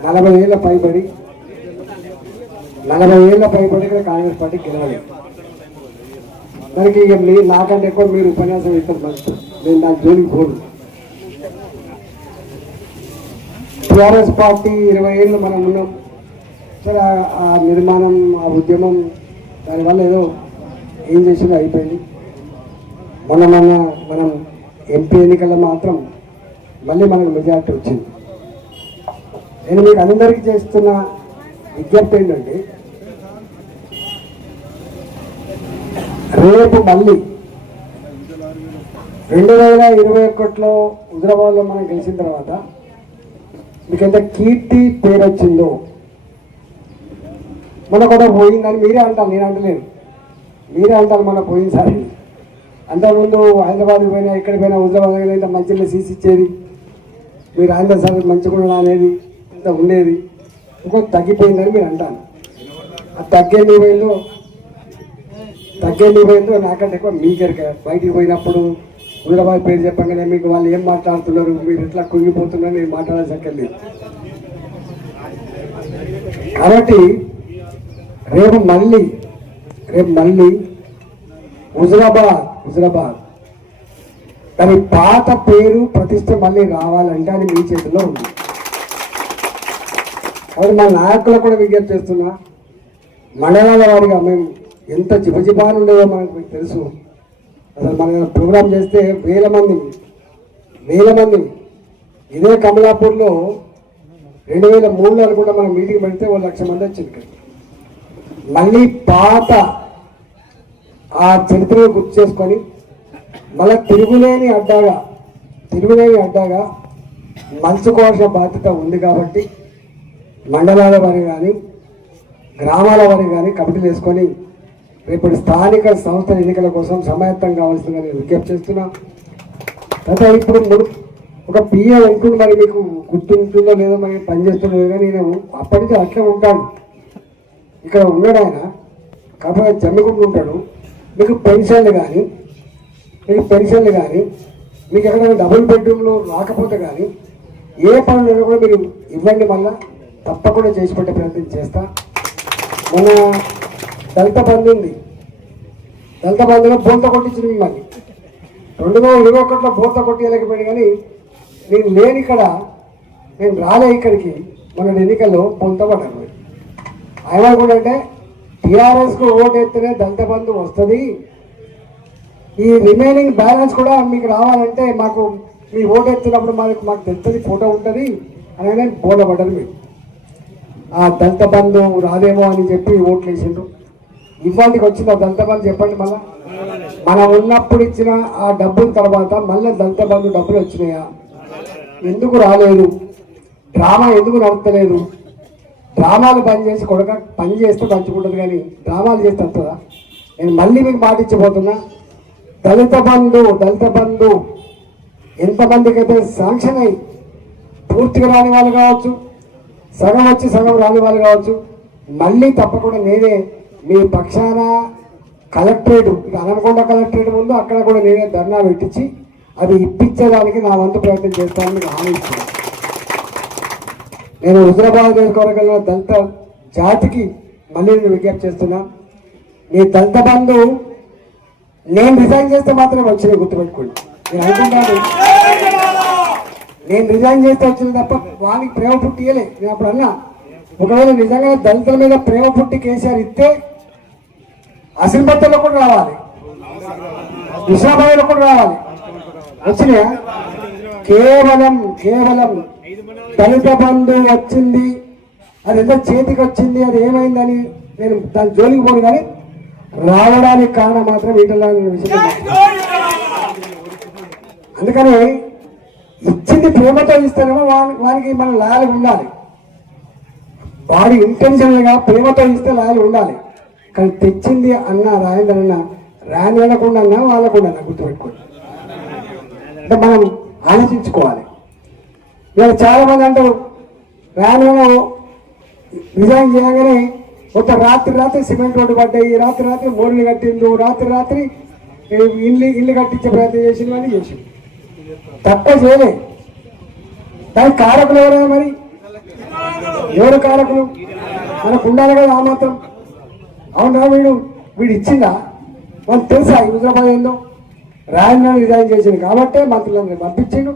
40 ఏళ్ళ పైబడి ఇక్కడ కాంగ్రెస్ పార్టీ గెలవాలి. దానికి ఇక నాకంటే ఎక్కువ మీరు ఉపన్యాసం ఇస్తారు, మంచి నేను దాని జోలికి పోను. టీఆర్ఎస్ పార్టీ 20 ఏళ్ళు మనం ఉన్నాం. సరే, ఆ నిర్మాణం, ఆ ఉద్యమం, దానివల్ల ఏదో ఏం చేసిందో అయిపోయింది. మనం ఎంపీ ఎన్నికల్లో మాత్రం మళ్ళీ మనకు మెజార్టీ వచ్చింది. నేను మీకు అందరికీ చేస్తున్న విజ్ఞప్తి ఏంటంటే, రేపు మళ్ళీ 2021లో హుజరాబాద్లో మనం గెలిచిన తర్వాత మీకు ఎంత కీర్తి పేరు వచ్చిందో మన కూడా పోయిందని మీరే అంటారు, నేను అంటలేను, మీరే అంటారు మన పోయినసారి. అంతకుముందు హైదరాబాద్కి పోయినా, ఎక్కడికి పోయినా హుజరాబాద్ ఇంత మంచిగా సీసీ ఇచ్చేది, మీరు ఆంధ్ర సార్ మంచిగా అనేది ఇంత ఉండేది, ఇంకో తగ్గిపోయిందని మీరు అంటాను. అది తగ్గేది పోయిందో నాకంటే ఎక్కువ మీకెరక. బయటికి పోయినప్పుడు హుజరాబాద్ పేరు చెప్పగానే మీకు వాళ్ళు ఏం మాట్లాడుతున్నారు, మీరు ఎట్లా కుంగిపోతున్నారు, నేను మాట్లాడాల్సక్కర్లేదు. కాబట్టి రేపు మళ్ళీ హుజరాబాద్ దాని పాత పేరు ప్రతిష్ట మళ్ళీ రావాలంటే అది మీ చేతిలో ఉంది. కాబట్టి మా నాయకులకు కూడా విజ్ఞప్తి చేస్తున్నా, మండలాల వారిగా మేము ఎంత జిబజిబాలు ఉండేదో మనకు తెలుసు. అసలు మన ప్రోగ్రాం చేస్తే వేల మంది ఇదే కమలాపూర్లో 2003లో అనుకుంటా మనం మీటింగ్ పెడితే 1,00,000 మంది వచ్చింది. ఇక్కడ మళ్ళీ పాత ఆ చరిత్రను గుర్తు చేసుకొని మళ్ళీ తిరుగులేని అడ్డాగా మంచుకోవాల్సిన బాధ్యత ఉంది. కాబట్టి మండలాల వారి కానీ గ్రామాల వారి కానీ కమిటీలు వేసుకొని రేపటి స్థానిక సంస్థల ఎన్నికల కోసం సమాయత్తం కావాల్సిందిగా నేను విజ్ఞప్తి చేస్తున్నా. అయితే ఇప్పుడు ఒక పిఏ ఉంటుంది, మరి మీకు గుర్తుంటుందో లేదో మరి పనిచేస్తుందో లేదో, నేను అప్పటి నుంచి అట్లా ఉంటాను. ఇక్కడ ఉన్నాడు ఆయన, కాకపోతే జమ్మికుంటూ ఉంటాడు. మీకు పెన్షన్లు కానీ మీకు ఎక్కడైనా డబుల్ బెడ్రూమ్లో రాకపోతే కానీ ఏ పనులు కూడా మీరు ఇవ్వండి, మళ్ళా తప్పకుండా చేసి పెట్టే ప్రయత్నం చేస్తా. మన దళిత బంధు ఉంది, దళిత బంధులో బోత కొట్టించింది మిమ్మల్ని. 2021లో బోత కొట్టియలేకపోయింది, కానీ నేను లేని ఇక్కడ, నేను రాలే ఇక్కడికి, మన ఎన్నికల్లో బొంత పడ్డాను. ఆయన కూడా అంటే టీఆర్ఎస్కు ఓటు ఎత్తేనే దళిత బంధు వస్తుంది, ఈ రిమైనింగ్ బ్యాలెన్స్ కూడా మీకు రావాలంటే మాకు మీ ఓటు ఎత్తినప్పుడు మాకు తెలుస్తుంది, ఫోటో ఉంటుంది అని బోధపడ్డారు. మీరు ఆ దళిత బంధు రాదేమో అని చెప్పి ఓట్లు వేసిండ్రు. ఇవాళకి వచ్చింది ఆ దళిత బంధు చెప్పండి. మళ్ళా మనం ఉన్నప్పుడు ఇచ్చిన ఆ డబ్బుల తర్వాత మళ్ళీ దళిత బంధు డబ్బులు వచ్చినాయా? ఎందుకు రాలేదు? డ్రామా ఎందుకు నడతలేదు? డ్రామాలు బంద్ చేసి కొడక పని చేస్తే పంచుకుంటుంది, కానీ డ్రామాలు చేస్తే వస్తుందా? నేను మళ్ళీ మీకు మాట ఇచ్చిపోతున్నా, దళిత బంధు ఎంతమందికి అయితే శాంక్షన్ అయ్యి పూర్తిగా రాని వాళ్ళు కావచ్చు, సగం వచ్చి సగం రాని వాళ్ళు కావచ్చు, మళ్ళీ తప్పకుండా నేనే మీ పక్షాన కలెక్టరేట్, అనకొండ కలెక్టరేట్ ముందు అక్కడ కూడా నేనే ధర్నా పెట్టించి అది ఇప్పించడానికి నా వంతు ప్రయత్నం చేస్తానని మీకు హామీ ఇస్తున్నాను. నేను హుజరాబాద్ నియోజకవర్గంలో దళిత జాతికి మళ్ళీ నేను విజ్ఞప్తి చేస్తున్నా, మీ దళిత బంధు నేను రిజైన్ చేస్తే మాత్రమే వచ్చినాయి, గుర్తుపెట్టుకోండి. నేను అనుకుంటాను నేను రిజైన్ చేస్తే వచ్చింది తప్ప వానికి ప్రేమ పుట్టి ఇయ్యలే. నేను అప్పుడు అన్నా, ఒకవేళ నిజంగా దళితుల మీద ప్రేమ పుట్టి కేసీఆర్ ఇస్తే అసిల్బత్తలో కూడా రావాలి, హుస్నాబాద్లో కూడా రావాలి. వచ్చినాయా? కేవలం దళిత బంధు వచ్చింది, అది ఎంత చేతికి వచ్చింది, అది ఏమైందని నేను దాని జోలికి పోను, కానీ రావడానికి కారణం మాత్రం ఈటల విషయం. అందుకని ఇచ్చింది ప్రేమతో ఇస్తేనేమో వానికి మనం లాయలు ఉండాలి, వాడి ఇంటెన్షన్గా ప్రేమతో ఇస్తే లాయలు ఉండాలి. కానీ తెచ్చింది అన్న రాయందర్ అన్న రాని అనకుండా అన్నా వాళ్ళకుండా గుర్తుపెట్టుకోండి. అంటే మనం ఆలోచించుకోవాలి. ఇలా చాలా మంది అంటారు రాను రిజైన్ చేయగానే ఒక రాత్రి సిమెంట్ రోడ్డు పడ్డాయి, రాత్రి మోర్లు కట్టిండు, రాత్రి ఇల్లు కట్టించే ప్రయత్నం చేసింది అని చేసిండు. తక్కువ చేయలే. దానికి కారకులు ఎవరైనా? మరి ఎవరు కారకులు? మనకు ఉండాలి కదా ఆ మాత్రం. అవునా? వీడు ఇచ్చిందా? మనకు తెలుసా హుజరాబాద్ ఏందో? రాయలను రిజైన్ చేసిండు కాబట్టే మంత్రులందరినీ పంపించిండు,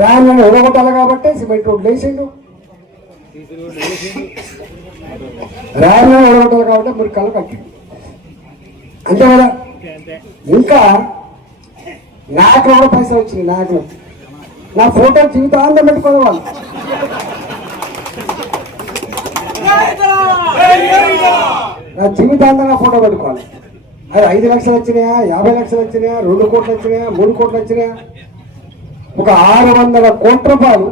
రాయలను ఓడగొట్టాలి కాబట్టే సిమెంట్ రోడ్లు వేసిండు, రాయలను ఓడగొట్టాలి కాబట్టి మురికాలు కట్టిండు. అంతే కదా? ఇంకా నాయకులు కూడా పైసలు వచ్చింది. నాయకులు నా ఫోటో జీవితాంతం పెట్టుకోవాలి వాళ్ళు. నా జీవితాంతం నా ఫోటో పెట్టుకోవాలి. అది 5 లక్షలు వచ్చినాయా, 50 లక్షలు వచ్చినాయా, 2 కోట్లు వచ్చినాయా, 3 కోట్లు వచ్చినాయా, ఒక 600 కోట్ల రూపాయలు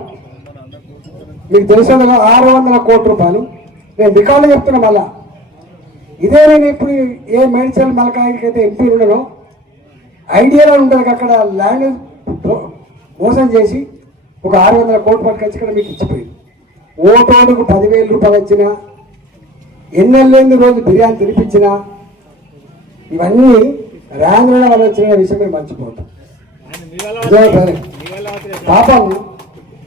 మీకు తెలుసు కదా. 600 కోట్ల రూపాయలు నేను రికార్డులు చెప్తున్నా. మళ్ళా ఇదే నేను ఇప్పుడు ఏ మేడ్చల్ మలకాయకి అయితే ఎంపీ ఉండను, ఐడియాలో ఉంటుంది అక్కడ ల్యాండ్ మోసం చేసి ఒక 600 కోట్లు పట్టుకొచ్చి ఇక్కడ మీకు ఇచ్చిపోయింది. ఓటోడుకు 10,000 రూపాయలు వచ్చినా, ఎన్నెళ్ళేందు రోజు బిర్యానీ తినిపించినా, ఇవన్నీ రాంద్రణ వల్ల వచ్చిన విషయం మేము మర్చిపోతాం. పాపం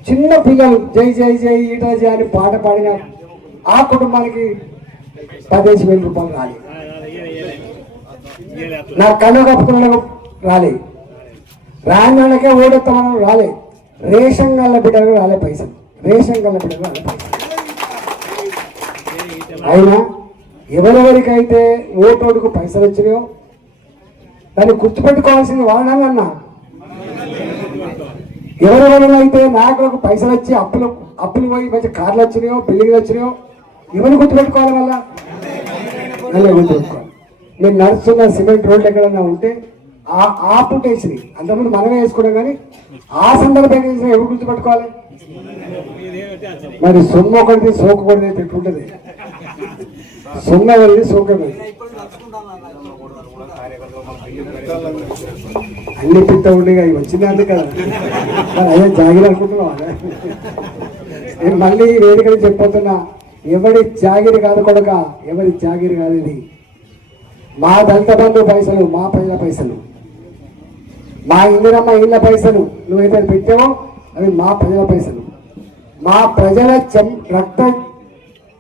చిన్న పిల్లలు జై జై జై ఈటా జై అని పాట పాడిన ఆ కుటుంబానికి 15,000 రూపాయలు రాలేదు. నా కన్ను కప్పుకున్న రాలే, రాంద్రణకే ఓడెత్తమని రాలే, రేషన్ గల్ల బిడ్డలకు రాలే పైసలు, రేషన్ గల్ల బిడ్డలకు రాలే పైసలు. అయినా ఎవరెవరికైతే ఓటోడుకు పైసలు వచ్చినాయో దాన్ని గుర్తుపెట్టుకోవాల్సింది వాళ్ళన్నా. ఎవరెవరైతే నాయకులకు పైసలు వచ్చి అప్పులు పోయి మంచి కార్లు వచ్చినాయో, బిల్డింగ్లు వచ్చినాయో, ఇవన్నీ గుర్తుపెట్టుకోవాలి. మళ్ళీ గుర్తుపెట్టుకోవాలి. నేను నడుస్తున్న సిమెంట్ రోడ్లు ఎక్కడన్నా ఉంటే ఆ పుట్టేసింది అంతకుముందు మనమే వేసుకున్నాం, కానీ ఆ సందర్భంగా ఎవరు గుర్తుపెట్టుకోవాలి? మరి సొమ్ము ఒకటి సోకు ఒకటి పెట్టుకుంటుంది. సొమ్ము వెళ్ళి సోకు అన్ని పిట్ట ఉండేగా ఇవి వచ్చింది కదా. మరి అదే జాగిరి అనుకుంటున్నావా? నేను మళ్ళీ వేదికని చెప్పబోతున్నా, ఎవరి జాగిరి కాదు కొడుక, ఎవరి జాగిరి కాదు ఇది. మా దళిత బంధు పైసలు, మా ప్రజల పైసలు, మా ఇందిరమ్మ ఇళ్ళ పైసలు నువ్వైతే పెట్టావో అవి మా ప్రజల పైసలు. మా ప్రజల రక్త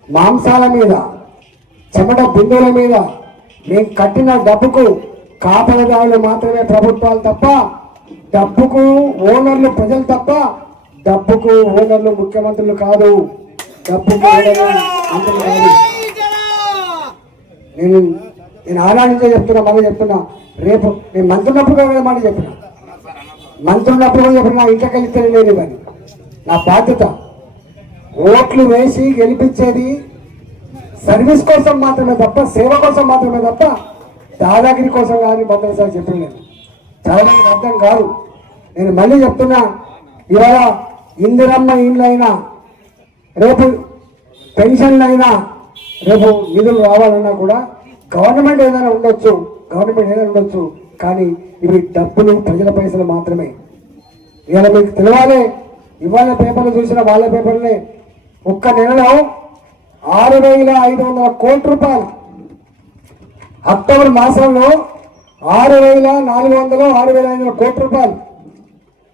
మాంసాల మీద, చెమట బిందువుల మీద మేము కట్టిన డబ్బుకు కాపలదారులు మాత్రమే ప్రభుత్వాలు తప్ప, డబ్బుకు ఓనర్లు ప్రజలు తప్ప, డబ్బుకు ఓనర్లు ముఖ్యమంత్రులు కాదు, డబ్బుకు ఓనర్లు మంత్రులు కాదు. నేను ఆనాడు నుంచే చెప్తున్నా, మళ్ళీ చెప్తున్నా, రేపు నేను మంత్రున్నప్పుడు కూడా మాట చెప్పిన, మంత్రున్నప్పుడు కూడా చెప్పిన, నా ఇంటికి వెళ్తేనే లేదు కానీ నా బాధ్యత. ఓట్లు వేసి గెలిపించేది సర్వీస్ కోసం మాత్రమే తప్ప, సేవ కోసం మాత్రమే తప్ప దాదాగిరి కోసం కాదని భద్రసారి చెప్పాను. నేను చాలా మందికి అర్థం కాదు. నేను మళ్ళీ చెప్తున్నా, ఇవాళ ఇందిరమ్మ ఇండ్లైనా, రేపు పెన్షన్లైనా, రేపు నిధులు రావాలన్నా కూడా గవర్నమెంట్ ఏదైనా ఉండొచ్చు, కానీ ఇవి డబ్బులు ప్రజల పైసలు మాత్రమే. ఇవాళ మీకు తెలవాలి, ఇవాళ పేపర్లు చూసిన వాళ్ళ పేపర్లే ఒక్క నెలలో 6,500 కోట్ల రూపాయలు, అక్టోబర్ మాసంలో 6,400 6,500 కోట్ల రూపాయలు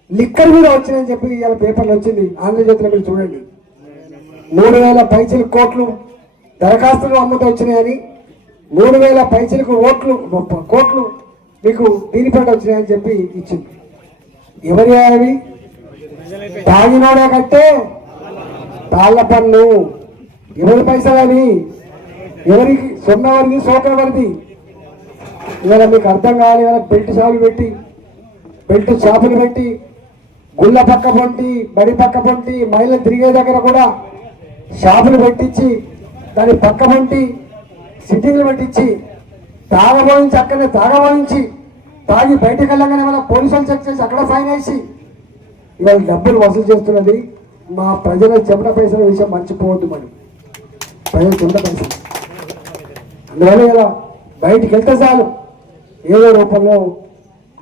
లిక్కర్ మీద వచ్చినాయని చెప్పి ఇవాళ పేపర్లు వచ్చింది. ఆంధ్రజ్యోతిలో మీరు చూడండి, 3,000 పైచిలకు కోట్లు దరఖాస్తులు అమ్ముతూ వచ్చినాయని, 3,000 పైచిలకు కోట్లు మీకు దీనిపైన వచ్చినాయని చెప్పి ఇచ్చింది. ఎవరి అవి? తాగినోడే కట్టే తాళ్ల పన్ను. ఎవరి పైసలు అవి? ఎవరికి? సొన్నవరిది, సోకవరిది. ఇవాళ మీకు అర్థం కావాలి. ఇవాళ బెల్ట్ షాపులు పెట్టి గుళ్ళ పక్క పొంటి, బడి పక్క పొంటి, మహిళలు తిరిగే దగ్గర కూడా షాపులు పెట్టించి, దాని పక్క పొంటి సిట్టింగ్లు పెట్టించి, తాగబోయించి అక్కడనే తాగి బయటకు వెళ్ళగానే వాళ్ళ పోలీసులు చెక్ చేసి అక్కడ ఫైన్ వేసి ఇవాళ డబ్బులు వసూలు చేస్తున్నది. మా ప్రజల చెమట పైసల విషయం మర్చిపోవద్దు. మరి ప్రజల చెమట పైసలు అందువల్ల ఇలా బయటికి వెళ్తే చాలు ఏదో రూపంలో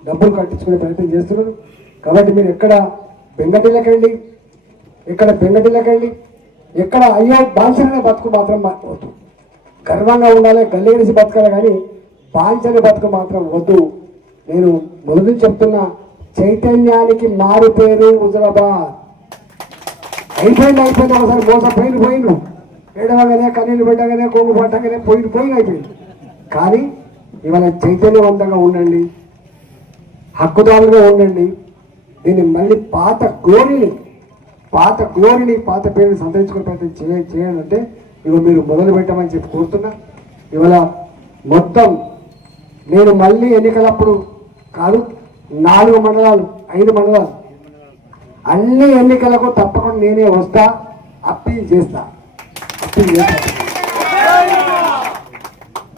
డబ్బులు కట్టించుకునే ప్రయత్నం చేస్తున్నారు. కాబట్టి మీరు ఎక్కడ బెంగటిల్లకండి, ఎక్కడ అయ్యో బాంఛనే బతుకు మాత్రం వద్దు. గర్వంగా ఉండాలి, గల్లేసి బతకాలి, కానీ బాంఛనే బతుకు మాత్రం వద్దు. నేను మొదలు చెప్తున్నా, చైతన్యానికి మారు పేరు హుజరాబాద్. అయిపోయింది. ఒకసారి మోసపోయిన ఏడవగానే, కన్నీళ్ళు పెట్టగానే, కొంగు పట్టగానే పోయిన అయిపోయింది. కానీ ఇవాళ చైతన్యవంతంగా ఉండండి, హక్కుదారులుగా ఉండండి. దీన్ని మళ్ళీ పాత గ్లోరీని పాత పేరుని సంతరించుకునే ప్రయత్నం చేయాలంటే ఇవాళ మీరు మొదలు పెట్టమని చెప్పి కోరుతున్నా. ఇవాళ మొత్తం నేను మళ్ళీ ఎన్నికలప్పుడు కాదు, 4 మండలాలు 5 మండలాలు అన్ని ఎన్నికలకు తప్పకుండా నేనే వస్తా, అప్పీల్ చేస్తా.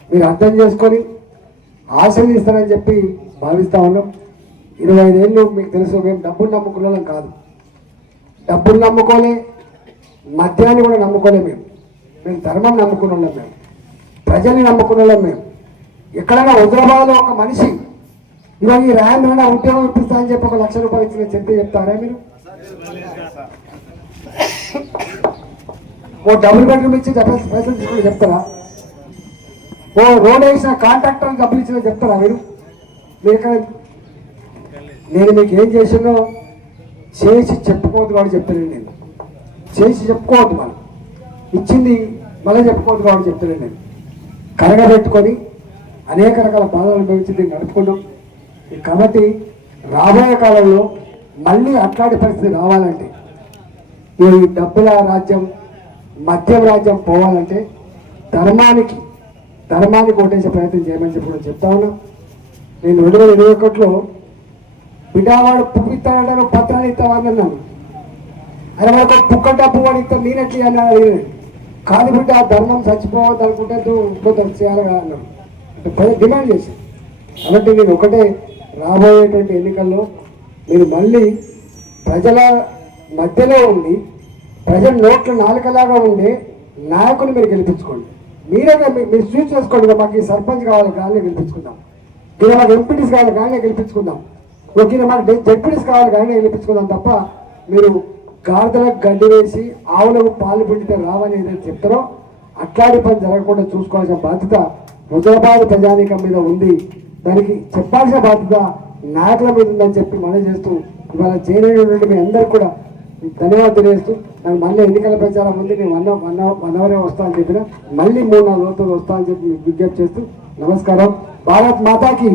మీరు అర్థం చేసుకొని ఆశీర్వదిస్తారని చెప్పి భావిస్తా ఉన్నాం. 25 ఏళ్ళు మీకు తెలుసు, మేము డబ్బులు నమ్ముకునే వాళ్ళం కాదు. డబ్బులు నమ్ముకోలే, మద్యాన్ని కూడా నమ్ముకోలే. మేము ధర్మం నమ్ముకున్న వాళ్ళం, మేము ప్రజల్ని నమ్ముకున్న వాళ్ళం. మేము ఎక్కడైనా హుజరాబాద్లో ఒక మనిషి ఇవాళ ఈ ర్యాన్ ఉద్యోగం ఇప్పిస్తా అని చెప్పి 1,00,000 రూపాయలు ఇచ్చిన చెప్తారా మీరు? ఓ డబుల్ బెడ్రూమ్ ఇచ్చి పైసలు తీసుకుని చెప్తారా? ఓ రోడ్ వేసిన కాంట్రాక్టర్ డబ్బులు ఇచ్చిన చెప్తారా మీరు? ఇక్కడ నేను మీకు ఏం చేసినో చేసి చెప్పుకోవద్దు కాబట్టి చెప్తానండి. నేను చేసి చెప్పుకోవద్దు, మనం ఇచ్చింది మళ్ళీ చెప్పుకోవద్దు కాబట్టి చెప్తానండి. నేను కరగబెట్టుకొని అనేక రకాల బాధలు అనుభవించి దీన్ని నడుపుకున్నాం. కాబట్టి రాబోయే కాలంలో మళ్ళీ అట్లాంటి పరిస్థితి రావాలంటే, ఈ డబ్బుల రాజ్యం, మద్యం రాజ్యం పోవాలంటే ధర్మానికి ఓటేసే ప్రయత్నం చేయమని చెప్పి కూడా చెప్తా ఉన్నా. నేను 2021లో బిడ్డవాడు పువ్వు ఇస్తానంటే పత్రాలు ఇస్తామని అన్నాను. ఆయన మనకు పుక్కట పువ్వు అని ఇస్తాను, నేనెట్లా అని అడిగినాను. కాదు బిడ్డ, ఆ ధర్మం చచ్చిపోవద్దు అనుకుంటే ఇంకో చేయాలి కదా అన్నాడు. అంటే డిమాండ్ చేశాను. కాబట్టి నేను ఒకటే, రాబోయేటువంటి ఎన్నికల్లో మీరు మళ్ళీ ప్రజల మధ్యలో ఉండి, ప్రజల నోట్ల నాలుకలాగా ఉండే నాయకులు మీరు గెలిపించుకోండి. మీరు చూస్ చేసుకోండి. మాకు ఈ సర్పంచ్ కావాలి, కానీ గెలిపించుకుందాం. ఇలా మాకు ఎంపీటీస్ కావాలి, కానీ గెలిపించుకుందాం. ఇలా మాకు జెడ్పీటీస్ కావాలి, కానీ గెలిపించుకుందాం. తప్ప మీరు గాడిదలకు గడ్డి వేసి ఆవులకు పాలు పిండితే రావని ఏదైతే చెప్తారో అట్లాంటి పని జరగకుండా చూసుకోవాల్సిన బాధ్యత హుజరాబాద్ ప్రజానీకం మీద ఉంది. దానికి చెప్పాల్సిన బాధ్యత నాయకుల మీద ఉందని చెప్పి మనం చేస్తూ ఇవాళ చేయలేనటువంటి మీ అందరికి కూడా ధన్యవాదాలు తెలియజేస్తూ, నాకు మళ్ళీ ఎన్నికల ప్రచారం ఉంది, నేను 1 అవరే వస్తా అని చెప్పిన, మళ్ళీ 3-4 రోజులతో వస్తా అని చెప్పి మీకు విజ్ఞప్తి చేస్తూ నమస్కారం. భారత్ మాతాకి